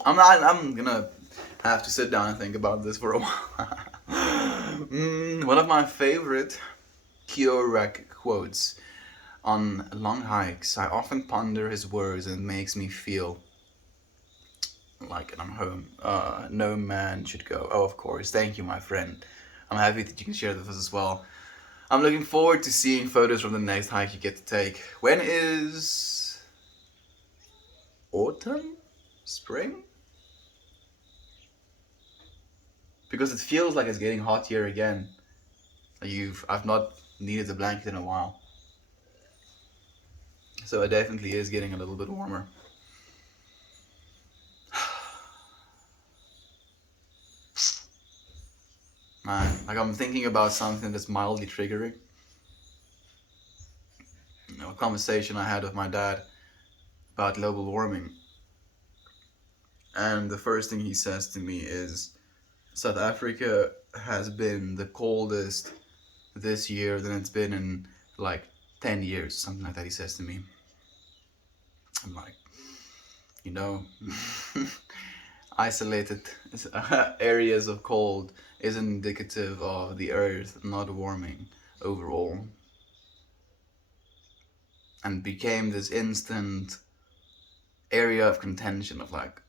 I'm gonna have to sit down and think about this for a while. One of my favorite Kiorak quotes: on long hikes, I often ponder his words and it makes me feel like I'm home. No man should go. Oh, of course. Thank you, my friend. I'm happy that you can share this as well. I'm looking forward to seeing photos from the next hike you get to take. When is autumn? Spring? Because it feels like it's getting hot here again. I've not needed a blanket in a while. So it definitely is getting a little bit warmer. Man, like I'm thinking about something that's mildly triggering. a conversation I had with my dad about global warming, and the first thing he says to me is, South Africa has been the coldest this year than it's been in like 10 years, something like that. He says to me, I'm like, you know, isolated areas of cold is indicative of the earth not warming overall, and became this instant area of contention of like,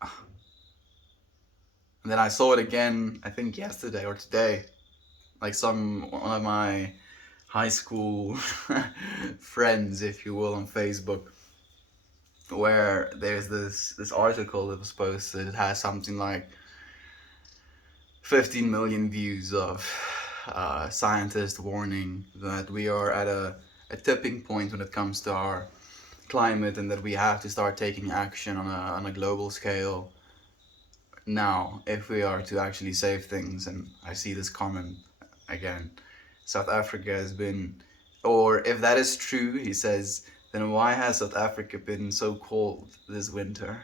and then I saw it again, I think yesterday or today, like one of my high school friends, if you will, on Facebook, where there's this article that was posted. It has something like 15 million views of scientists warning that we are at a tipping point when it comes to our climate, and that we have to start taking action on a global scale now if we are to actually save things. And I see this comment again. South Africa has been, or if that is true, he says, then why has South Africa been so cold this winter?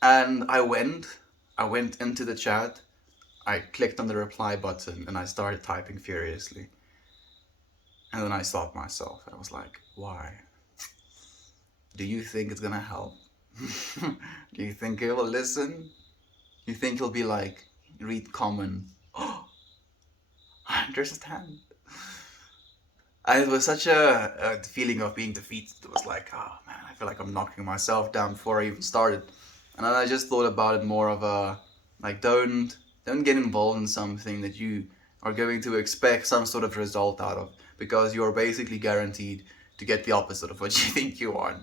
And I went into the chat, I clicked on the reply button, and I started typing furiously. And then I stopped myself, and I was like, why? Do you think it's gonna help? Do you think he will listen? You think he'll be like, read comment, oh, I understand? And it was such a feeling of being defeated. It was like, oh man, I feel like I'm knocking myself down before I even started. And then I just thought about it more of a, like, don't get involved in something that you are going to expect some sort of result out of, because you're basically guaranteed to get the opposite of what you think you want.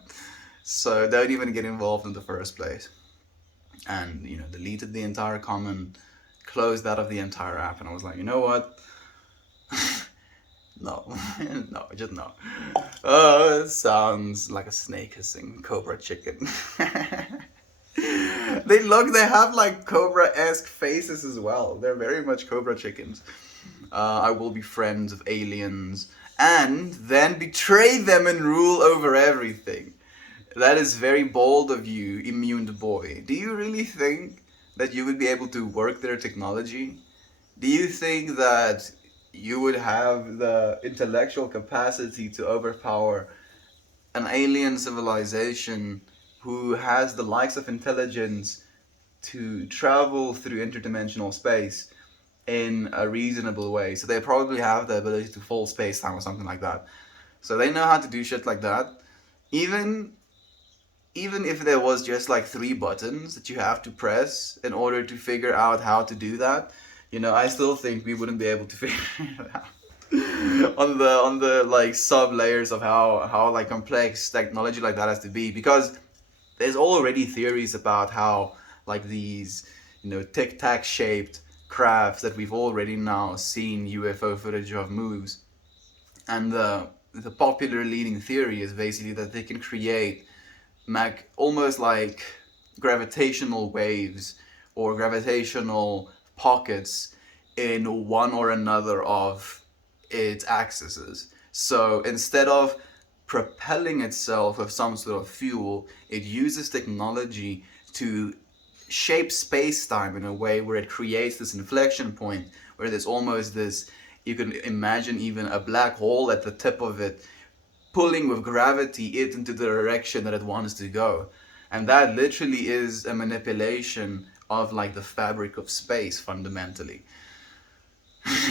So don't even get involved in the first place. And, deleted the entire comment, closed out of the entire app, and I was like, you know what? No, no, just no. Oh, it sounds like a snake hissing Cobra chicken. They have like Cobra-esque faces as well. They're very much Cobra chickens. I will be friends of aliens and then betray them and rule over everything. That is very bold of you, immune boy. Do you really think that you would be able to work their technology? Do you think that you would have the intellectual capacity to overpower an alien civilization who has the likes of intelligence to travel through interdimensional space in a reasonable way? So they probably have the ability to fold space-time or something like that. So they know how to do shit like that. Even if there was just like 3 buttons that you have to press in order to figure out how to do that, I still think we wouldn't be able to figure it out. on the like sub layers of how like complex technology like that has to be, because there's already theories about how like these tic tac shaped crafts that we've already now seen UFO footage of moves, and the popular leading theory is basically that they can create almost like gravitational waves or gravitational pockets in one or another of its axes. So instead of propelling itself with some sort of fuel, it uses technology to shape space-time in a way where it creates this inflection point where there's almost this, you can imagine even a black hole at the tip of it, pulling with gravity it into the direction that it wants to go. And that literally is a manipulation of like the fabric of space fundamentally.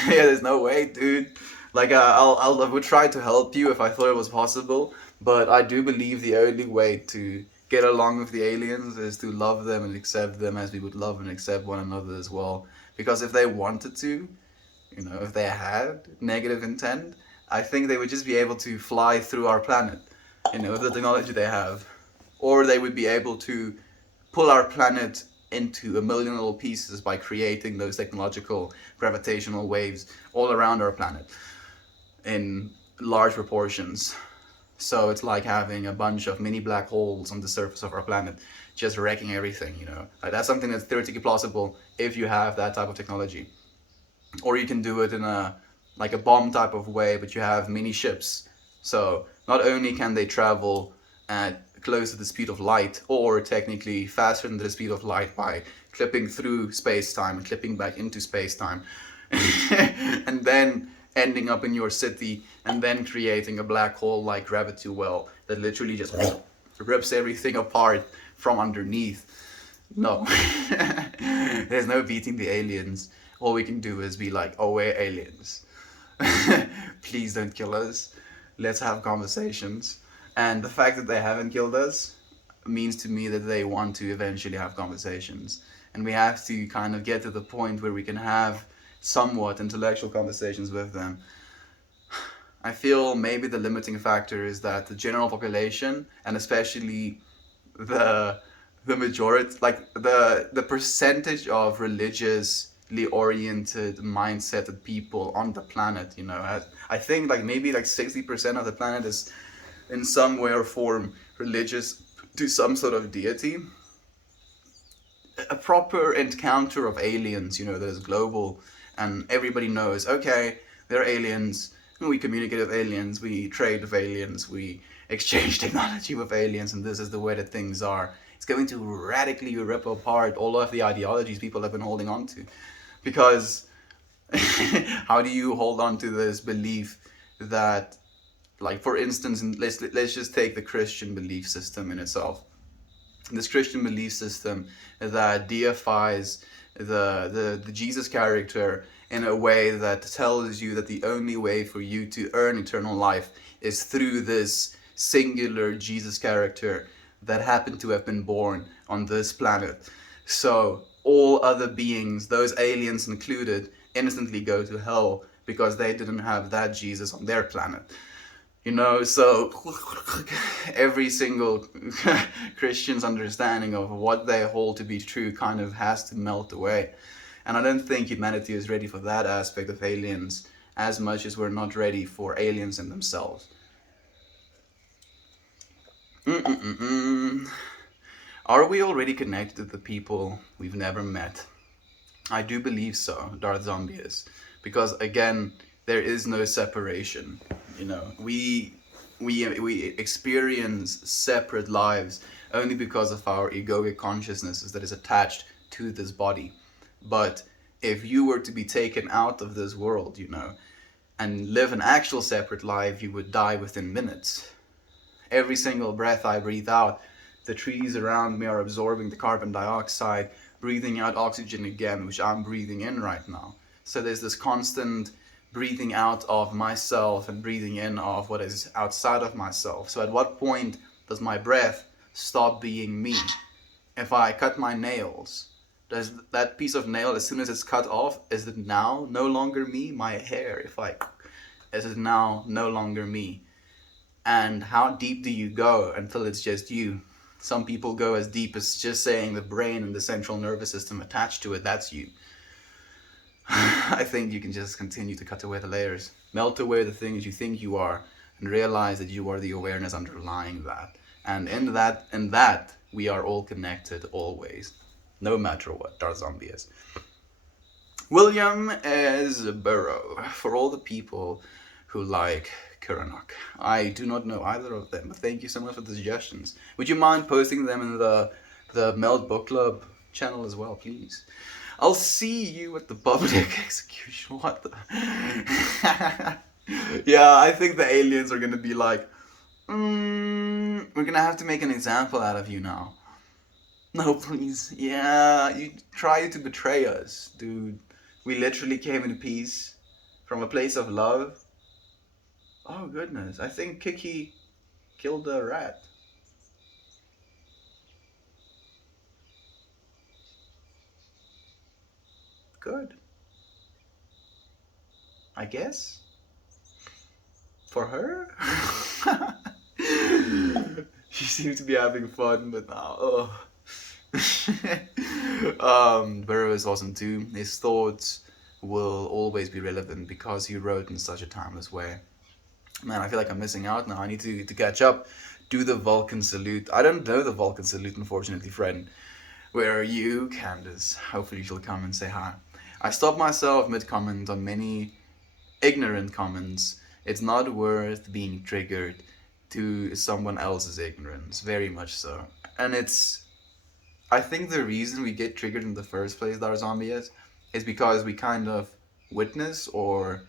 Yeah, there's no way, dude. Like I would try to help you if I thought it was possible, but I do believe the only way to get along with the aliens is to love them and accept them as we would love and accept one another as well. Because if they wanted to, if they had negative intent, I think they would just be able to fly through our planet, with the technology they have. Or they would be able to pull our planet into a million little pieces by creating those technological gravitational waves all around our planet in large proportions. So it's like having a bunch of mini black holes on the surface of our planet, just wrecking everything, Like that's something that's theoretically plausible if you have that type of technology. Or you can do it in a bomb type of way, but you have mini ships. So not only can they travel at close to the speed of light, or technically faster than the speed of light by clipping through space-time and clipping back into space-time, and then ending up in your city, and then creating a black hole like gravity well that literally just rips everything apart from underneath. No. There's no beating the aliens. All we can do is be like, oh, we're aliens. Please don't kill us. Let's have conversations. And the fact that they haven't killed us means to me that they want to eventually have conversations. And we have to kind of get to the point where we can have somewhat intellectual conversations with them. I feel maybe the limiting factor is that the general population, and especially the majority, like the percentage of religiously oriented mindseted people on the planet, you know, I think like maybe like 60% of the planet is in some way or form religious to some sort of deity. A proper encounter of aliens, you know, that is global, and everybody knows, okay, they're aliens, we communicate with aliens, we trade with aliens, we exchange technology with aliens, and this is the way that things are. It's going to radically rip apart all of the ideologies people have been holding on to. Because how do you hold on to this belief that, like, for instance, let's just take the Christian belief system in itself. This Christian belief system that deifies the Jesus character in a way that tells you that the only way for you to earn eternal life is through this singular Jesus character that happened to have been born on this planet. So all other beings, those aliens included, instantly go to hell because they didn't have that Jesus on their planet. You know, so every single Christian's understanding of what they hold to be true kind of has to melt away. And I don't think humanity is ready for that aspect of aliens as much as we're not ready for aliens in themselves. Are we already connected to the people we've never met? I do believe so, Darth Zombie is. Because again, there is no separation. You know, we experience separate lives only because of our egoic consciousness that is attached to this body. But if you were to be taken out of this world, you know, and live an actual separate life, you would die within minutes. Every single breath I breathe out, the trees around me are absorbing the carbon dioxide, breathing out oxygen again, which I'm breathing in right now. So there's this constant breathing out of myself and breathing in of what is outside of myself. So at what point does my breath stop being me? If I cut my nails, does that piece of nail, as soon as it's cut off, is it now no longer me? My hair, is it now no longer me? And how deep do you go until it's just you? Some people go as deep as just saying the brain and the central nervous system attached to it, that's you. I think you can just continue to cut away the layers, melt away the things you think you are, and realize that you are the awareness underlying that. And in that, we are all connected always, no matter what Darth Zombie is. William S. Burrow, for all the people who like Kuranak. I do not know either of them, but thank you so much for the suggestions. Would you mind posting them in the Meld Book Club channel as well, please? I'll see you at the public execution. What the? Yeah, I think the aliens are gonna be like, we're gonna have to make an example out of you now. No, please. Yeah, you tried to betray us, dude. We literally came in peace from a place of love. Oh, goodness. I think Kiki killed a rat. Good. I guess. For her? She seems to be having fun, but now, Burrow is awesome too. His thoughts will always be relevant because he wrote in such a timeless way. Man, I feel like I'm missing out now. I need to catch up. Do the Vulcan salute. I don't know the Vulcan salute, unfortunately, friend. Where are you, Candace? Hopefully she'll come and say hi. I stopped myself mid-comment on many ignorant comments It's not worth being triggered to someone else's ignorance, very much so. And I think the reason we get triggered in the first place, Dar Zombie, is because we kind of witness or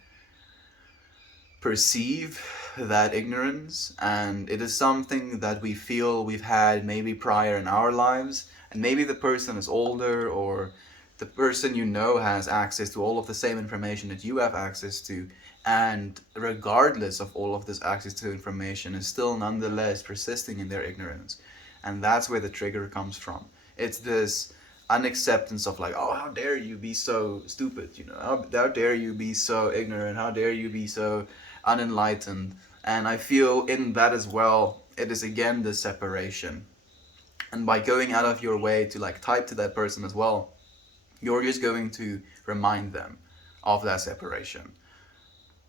perceive that ignorance, and it is something that we feel we've had maybe prior in our lives, and maybe the person is older, or the person you know has access to all of the same information that you have access to, and regardless of all of this access to information is still nonetheless persisting in their ignorance. And that's where the trigger comes from. It's this unacceptance of like, oh, how dare you be so stupid, how dare you be so ignorant, how dare you be so unenlightened. And I feel in that as well, it is again the separation. And by going out of your way to like type to that person as well, you're just going to remind them of that separation.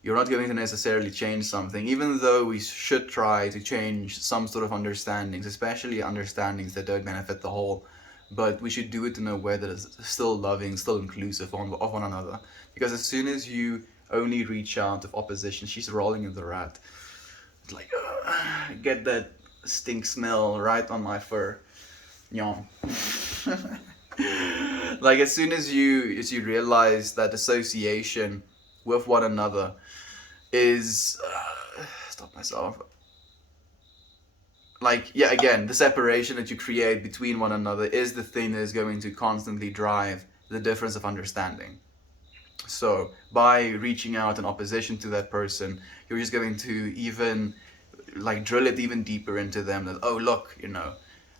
You're not going to necessarily change something, even though we should try to change some sort of understandings, especially understandings that don't benefit the whole. But we should do it in a way that is still loving, still inclusive of one another. Because as soon as you only reach out of opposition, she's rolling in the rat. It's like, get that stink smell right on my fur. Yum. Like as soon as you realize that association with one another is stop myself, like, yeah, again, the separation that you create between one another is the thing that is going to constantly drive the difference of understanding. So by reaching out in opposition to that person, you're just going to even like drill it even deeper into them that, oh look,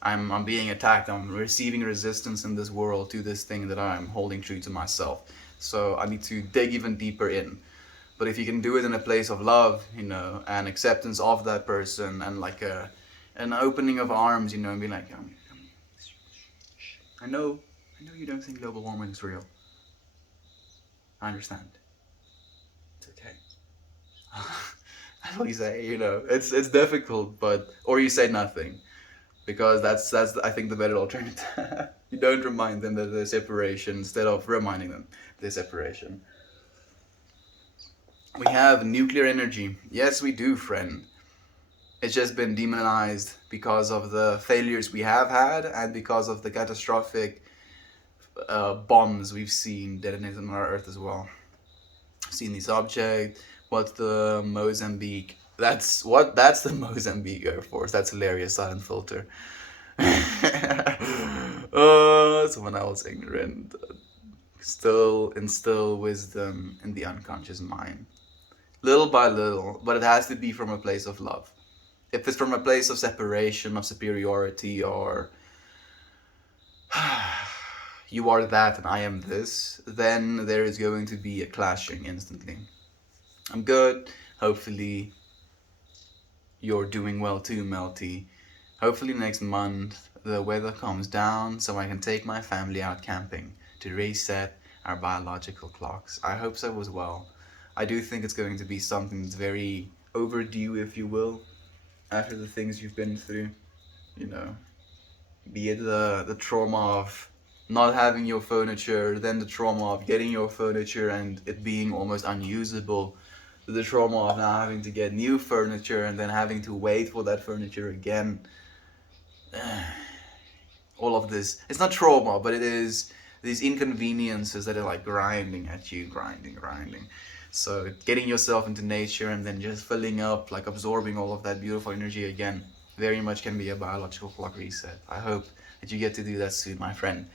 I'm being attacked, I'm receiving resistance in this world to this thing that I'm holding true to myself. So I need to dig even deeper in. But if you can do it in a place of love, and acceptance of that person, and like an opening of arms, and be like, I know you don't think global warming is real. I understand. It's okay. That's what you say, it's difficult, but or you say nothing, because that's I think the better alternative. You don't remind them that there's separation instead of reminding them there's separation. We have nuclear energy. Yes, we do, friend. It's just been demonized because of the failures we have had and because of the catastrophic bombs we've seen detonated on our Earth as well. Seen this object. What's the Mozambique? That's the Mozambique Air Force. That's hilarious. Silent filter. Someone else ignorant. Still instill wisdom in the unconscious mind. Little by little, but it has to be from a place of love. If it's from a place of separation, of superiority, or you are that and I am this, then there is going to be a clashing instantly. I'm good. Hopefully you're doing well too, Melty. Hopefully next month the weather calms down so I can take my family out camping to reset our biological clocks. I hope so as well. I do think it's going to be something that's very overdue, if you will, after the things you've been through. Be it the trauma of not having your furniture, then the trauma of getting your furniture and it being almost unusable, the trauma of now having to get new furniture and then having to wait for that furniture again. All of this, it's not trauma, but it is these inconveniences that are like grinding at you, grinding. So getting yourself into nature and then just filling up, like absorbing all of that beautiful energy again, very much can be a biological clock reset. I hope that you get to do that soon, my friend.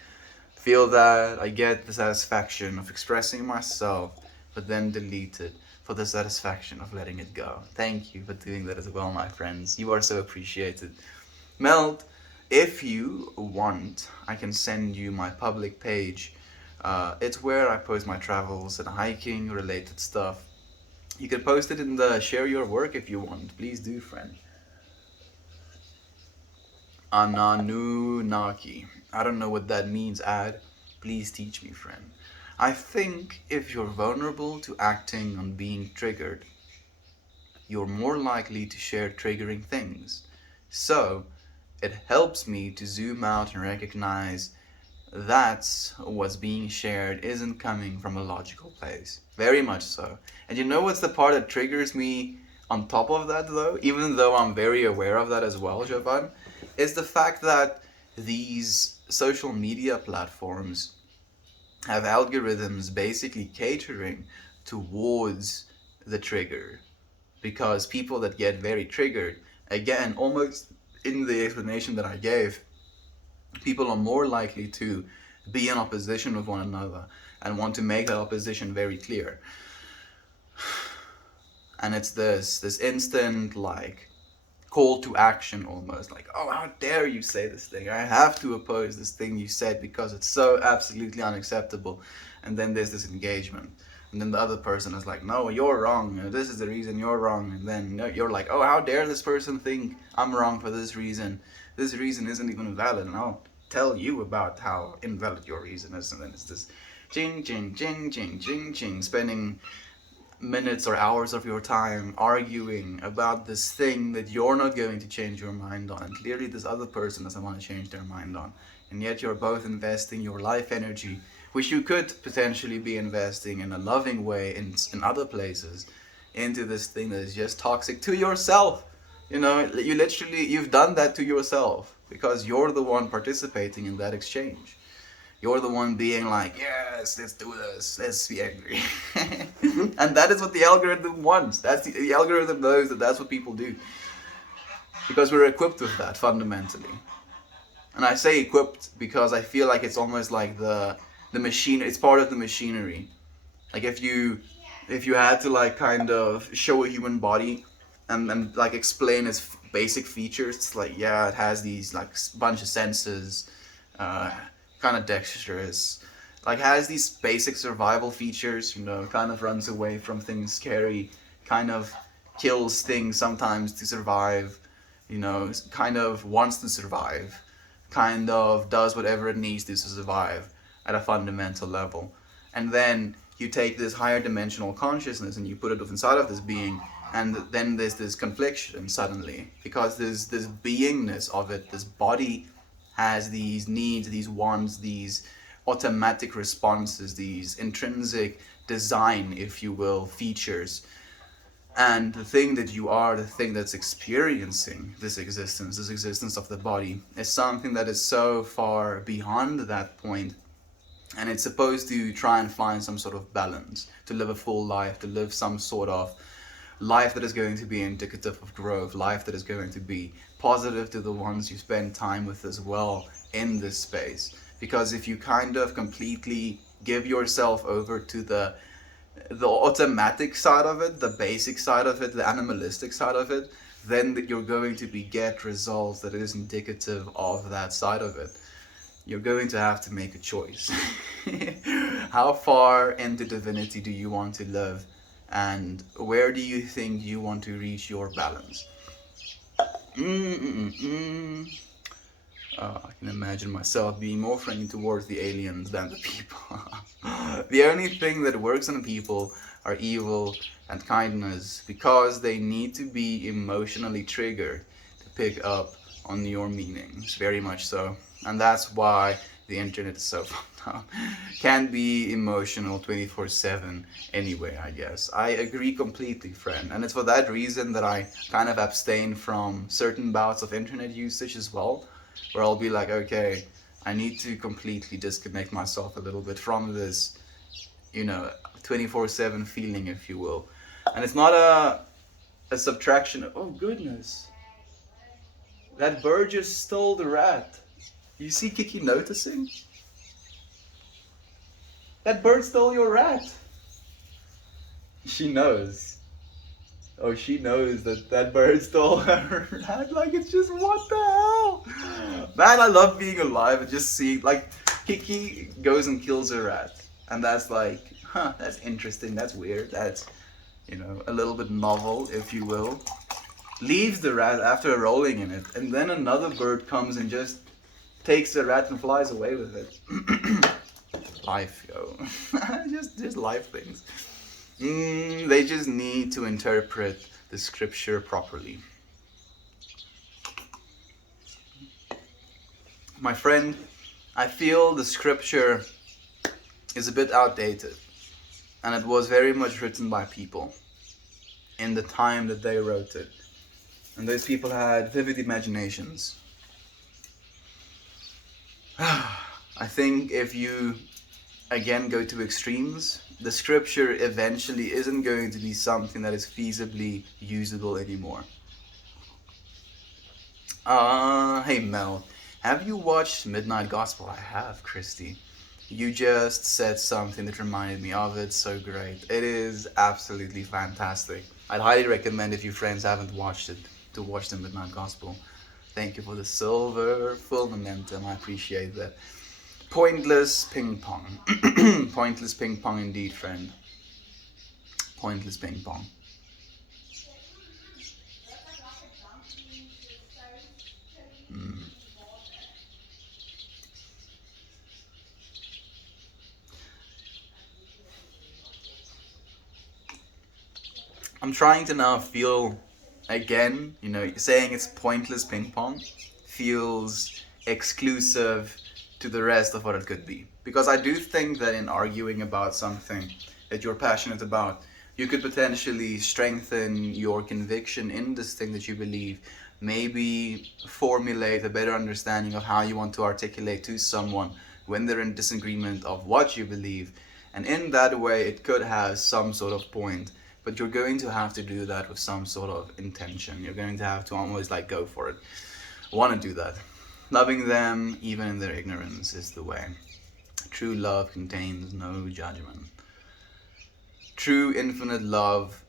Feel that I get the satisfaction of expressing myself, but then delete it for the satisfaction of letting it go. Thank you for doing that as well, my friends. You are so appreciated. Meld, if you want, I can send you my public page. It's where I post my travels and hiking related stuff. You can post it in the share your work if you want. Please do, friend. Ananunnaki. I don't know what that means, Ad. Please teach me, friend. I think if you're vulnerable to acting on being triggered, you're more likely to share triggering things. So, it helps me to zoom out and recognize that what's being shared isn't coming from a logical place. Very much so. And you know what's the part that triggers me on top of that, though? Even though I'm very aware of that as well, Jovan, is the fact that these social media platforms have algorithms basically catering towards the trigger. Because people that get very triggered, again, almost in the explanation that I gave, people are more likely to be in opposition with one another and want to make that opposition very clear. And it's this instant like call to action, almost like, oh, how dare you say this thing, I have to oppose this thing you said because it's so absolutely unacceptable. And then there's this engagement, and then the other person is like, no, you're wrong, this is the reason you're wrong. And then you're like, oh, how dare this person think I'm wrong for this reason isn't even valid, and I'll tell you about how invalid your reason is. And then it's this ching ching ching ching ching ching, spending minutes or hours of your time arguing about this thing that you're not going to change your mind on, and clearly this other person doesn't want to change their mind on, and yet you're both investing your life energy, which you could potentially be investing in a loving way in other places, into this thing that is just toxic to yourself. You know, you've done that to yourself because you're the one participating in that exchange. You're the one being like, yes, let's do this, let's be angry. And that is what the algorithm wants. The algorithm knows that that's what people do. Because we're equipped with that fundamentally. And I say equipped because I feel like it's almost like the machine, it's part of the machinery. Like if you had to like kind of show a human body and like explain its basic features, it's like, yeah, it has these like bunch of senses, kind of dexterous, like has these basic survival features, you know, kind of runs away from things scary, kind of kills things sometimes to survive, you know, kind of wants to survive, kind of does whatever it needs to survive at a fundamental level. And then you take this higher dimensional consciousness and you put it inside of this being, and then there's this confliction suddenly, because there's this beingness of it, this body has these needs, these wants, these automatic responses, these intrinsic design, if you will, features. And the thing that you are, the thing that's experiencing this existence of the body, is something that is so far beyond that point. And it's supposed to try and find some sort of balance, to live a full life, to live some sort of life that is going to be indicative of growth, life that is going to be positive to the ones you spend time with as well in this space. Because if you kind of completely give yourself over to the automatic side of it, the basic side of it, the animalistic side of it, then you're going to get results that is indicative of that side of it. You're going to have to make a choice. How far into divinity do you want to live? And where do you think you want to reach your balance? I can imagine myself being more friendly towards the aliens than the people. The only thing that works on people are evil and kindness, because they need to be emotionally triggered to pick up on your meanings, very much so. And that's why the internet is so fucked up. Can be emotional 24/7 anyway, I guess. I agree completely, friend. And it's for that reason that I kind of abstain from certain bouts of internet usage as well, where I'll be like, okay, I need to completely disconnect myself a little bit from this, 24/7 feeling, if you will. And it's not a subtraction of, oh goodness, that bird just stole the rat. You see Kiki noticing? That bird stole your rat. She knows. Oh, she knows that bird stole her rat. Like, it's just, what the hell? Man, I love being alive and just seeing, like, Kiki goes and kills a rat. And that's like, that's interesting, that's weird, that's, a little bit novel, if you will. Leaves the rat after rolling in it. And then another bird comes and just takes the rat and flies away with it. Life, yo. just life things. They just need to interpret the scripture properly. My friend, I feel the scripture is a bit outdated. and it was very much written by people in the time that they wrote it. And those people had vivid imaginations. I think if you again go to extremes, the scripture eventually isn't going to be something that is feasibly usable anymore. Hey Mel, have you watched Midnight Gospel? I have, Christy. You just said something that reminded me of it. So great. It is absolutely fantastic. I'd highly recommend, if your friends haven't watched it, to watch the Midnight Gospel. Thank you for the silver, full momentum. I appreciate that. Pointless ping pong. Pointless ping pong indeed, friend. Pointless ping pong. I'm trying to now feel again, saying it's pointless ping pong feels exclusive to the rest of what it could be. Because I do think that in arguing about something that you're passionate about, you could potentially strengthen your conviction in this thing that you believe, maybe formulate a better understanding of how you want to articulate to someone when they're in disagreement of what you believe. And in that way, it could have some sort of point, but you're going to have to do that with some sort of intention. You're going to have to almost like go for it. Want to do that. Loving them, even in their ignorance, is the way. True love contains no judgment. True infinite love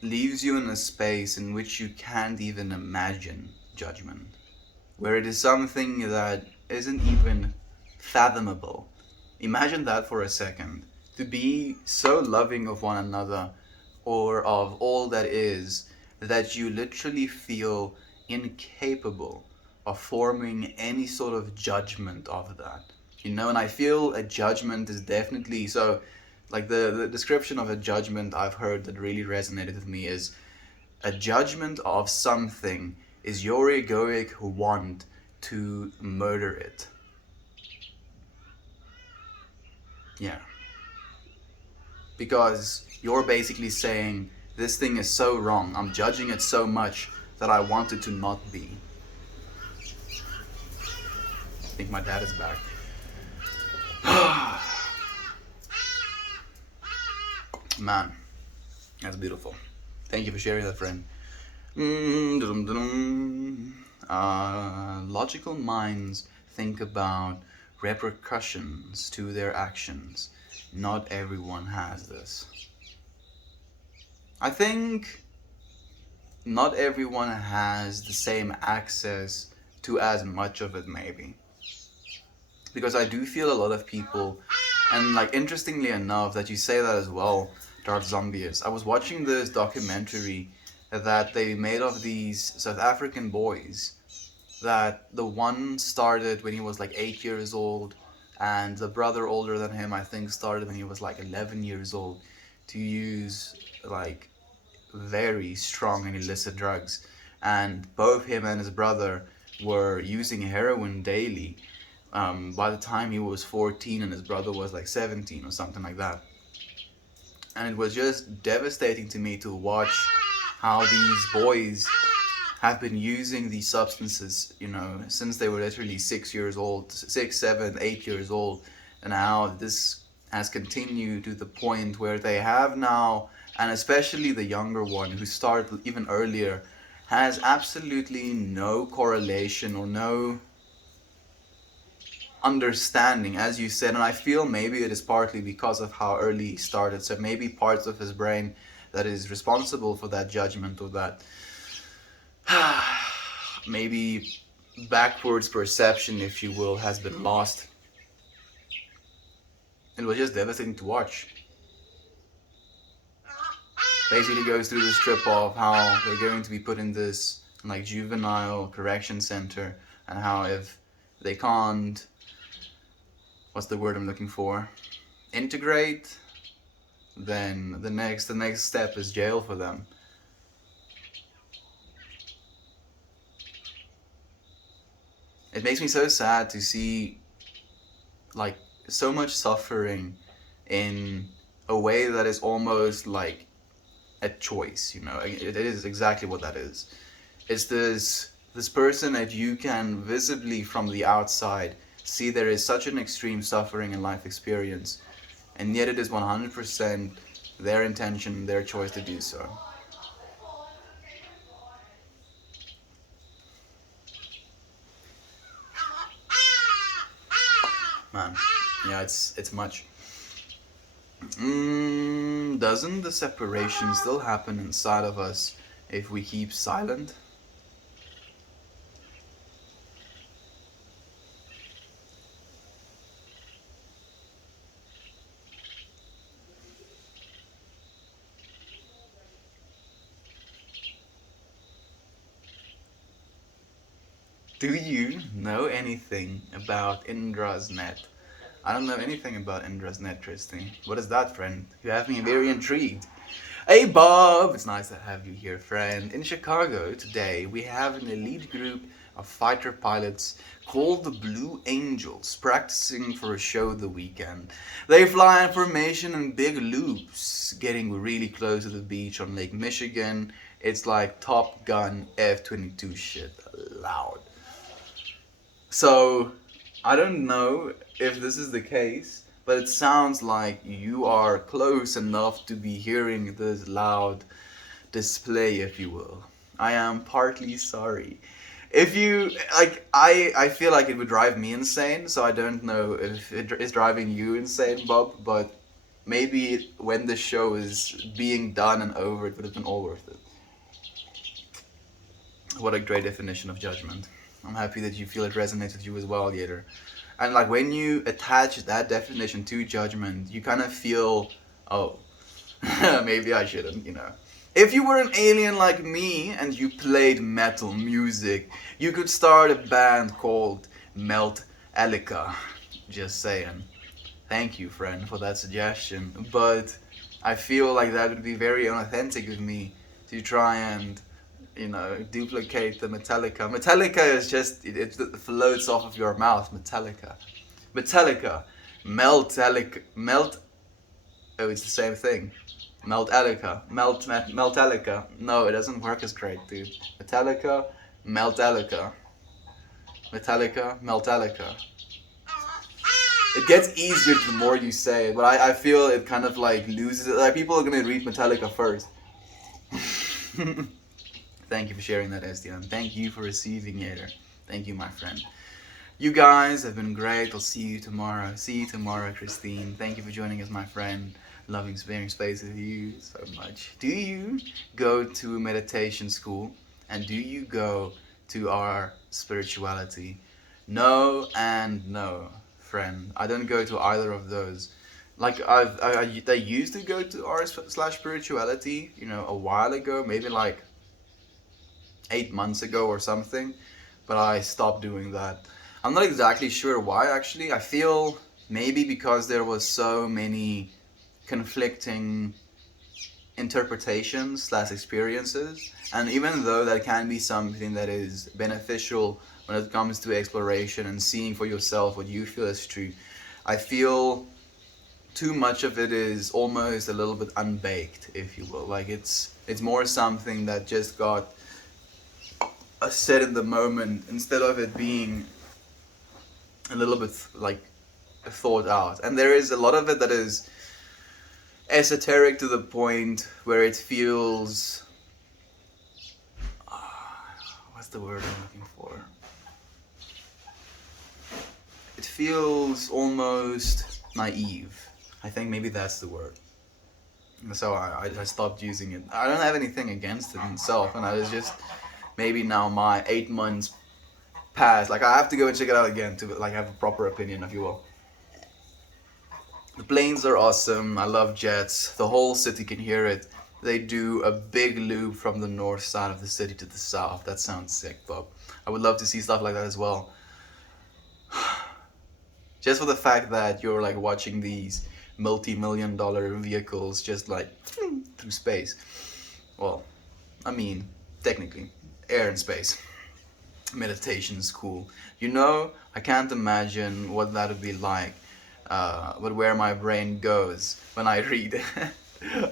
leaves you in a space in which you can't even imagine judgment, where it is something that isn't even fathomable. Imagine that for a second. To be so loving of one another, or of all that is, that you literally feel incapable of forming any sort of judgment of that. And I feel a judgment is definitely so. Like the description of a judgment I've heard that really resonated with me is a judgment of something is your egoic want to murder it. Yeah. Because you're basically saying, this thing is so wrong, I'm judging it so much that I want it to not be. I think my dad is back. Man, that's beautiful. Thank you for sharing that, friend. Logical minds think about repercussions to their actions. Not everyone has this. I think not everyone has the same access to as much of it, maybe. Because I do feel a lot of people, and like interestingly enough that you say that as well, Dark Zombies. I was watching this documentary that they made of these South African boys, that the one started when he was like 8 years old, and the brother older than him, I think, started when he was like 11 years old, to use like very strong and illicit drugs. And both him and his brother were using heroin daily. By the time he was 14 and his brother was like 17 or something like that. And it was just devastating to me to watch how these boys have been using these substances, since they were literally 6 years old, 6, 7, 8 years old, and how this has continued to the point where they have now, and especially the younger one who started even earlier, has absolutely no correlation or no understanding, as you said. And I feel maybe it is partly because of how early he started, so maybe parts of his brain that is responsible for that judgment, or that maybe backwards perception, if you will, has been lost. It was just devastating to watch. Basically goes through this trip of how they're going to be put in this like juvenile correction center, and how if they can't, what's the word I'm looking for, integrate, then the next step is jail for them. It makes me so sad to see like so much suffering in a way that is almost like a choice, you know. It is exactly what that is. It's this person that you can visibly from the outside see there is such an extreme suffering and life experience, and yet it is 100% their intention, their choice to do so. Man, yeah, it's much. Doesn't the separation still happen inside of us if we keep silent? Do you know anything about Indra's net? I don't know anything about Indra's net, Tristan. What is that, friend? You have me very intrigued. Hey Bob, it's nice to have you here, friend. In Chicago today, we have an elite group of fighter pilots called the Blue Angels practicing for a show the weekend. They fly in formation in big loops, getting really close to the beach on Lake Michigan. It's like Top Gun F-22 shit, loud. So, I don't know if this is the case, but it sounds like you are close enough to be hearing this loud display, if you will. I am partly sorry. If you like, I feel like it would drive me insane, so I don't know if it is driving you insane, Bob. But maybe when the show is being done and over, it would have been all worth it. What a great definition of judgment. I'm happy that you feel it resonates with you as well, Yater. And like when you attach that definition to judgment, you kind of feel, oh, maybe I shouldn't, you know. If you were an alien like me and you played metal music, you could start a band called Melt Elica. Just saying. Thank you, friend, for that suggestion. But I feel like that would be very unauthentic of me to try and, you know, duplicate the Metallica. Metallica is just, it floats off of your mouth. Metallica. Metallica. Meltalica. Melt. Oh, it's the same thing. Meltalica. Meltalica. No, it doesn't work as great, dude. Metallica. Meltalica. Metallica. Meltalica. It gets easier the more you say it, but I feel it kind of like loses it. Like people are gonna read Metallica first. Thank you for sharing that, Estian. Thank you for receiving it. Thank you, my friend. You guys have been great. I'll see you tomorrow. See you tomorrow, Christine. Thank you for joining us, my friend. Loving sparing space with you so much. Do you go to meditation school? And do you go to our spirituality? No and no, friend. I don't go to either of those. Like they used to go to r slash spirituality, you know, a while ago, maybe like 8 months ago or something, but I stopped doing that. I'm not exactly sure why actually. I feel maybe because there was so many conflicting interpretations slash experiences, and even though that can be something that is beneficial when it comes to exploration and seeing for yourself what you feel is true, I feel too much of it is almost a little bit unbaked, if you will. Like it's more something that just got said in the moment instead of it being a little bit like thought out. And there is a lot of it that is esoteric to the point where it feels what's the word I'm looking for? It feels almost naive. I think maybe that's the word. So I stopped using it. I don't have anything against it itself, and I was just maybe now my 8 months passed. Like I have to go and check it out again to like have a proper opinion, if you will. The planes are awesome. I love jets. The whole city can hear it. They do a big loop from the north side of the city to the south. That sounds sick, Bob. I would love to see stuff like that as well. Just for the fact that you're like watching these multi-million-dollar vehicles just like through space. Well, I mean, technically, air and space. Meditation is cool. You know, I can't imagine what that would be like but where my brain goes when I read.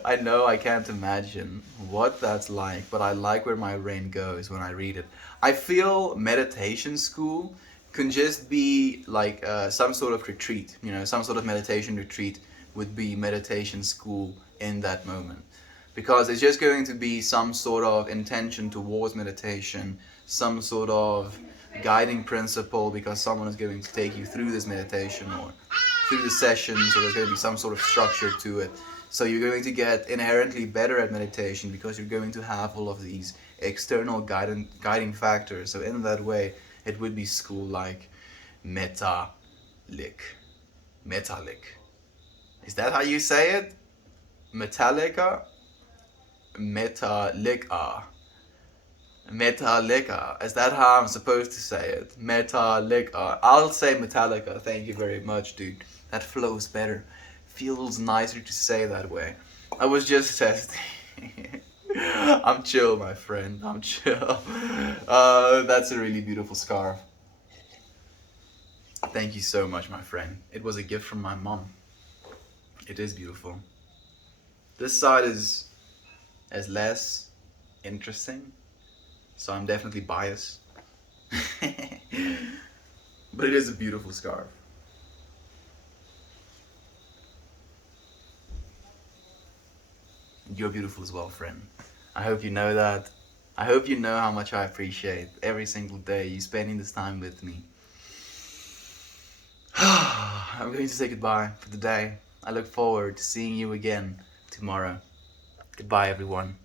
I know I can't imagine what that's like, but I like where my brain goes when I read it. I feel meditation school can just be like some sort of retreat, some sort of meditation retreat would be meditation school in that moment. Because it's just going to be some sort of intention towards meditation, some sort of guiding principle, because someone is going to take you through this meditation or through the session, so there's going to be some sort of structure to it. So you're going to get inherently better at meditation because you're going to have all of these external guiding factors. So in that way, it would be school like Metalik. Metalik. Is that how you say it? Metallica? Metallica. Metallica. Is that how I'm supposed to say it? Metallica. I'll say Metallica. Thank you very much, dude. That flows better. Feels nicer to say that way. I was just testing. I'm chill, my friend. I'm chill. That's a really beautiful scarf. Thank you so much, my friend. It was a gift from my mom. It is beautiful. This side is less interesting, so I'm definitely biased. But it is a beautiful scarf. You're beautiful as well, friend. I hope you know that. I hope you know how much I appreciate every single day you spending this time with me. I'm going to say goodbye for the day. I look forward to seeing you again tomorrow. Goodbye, everyone.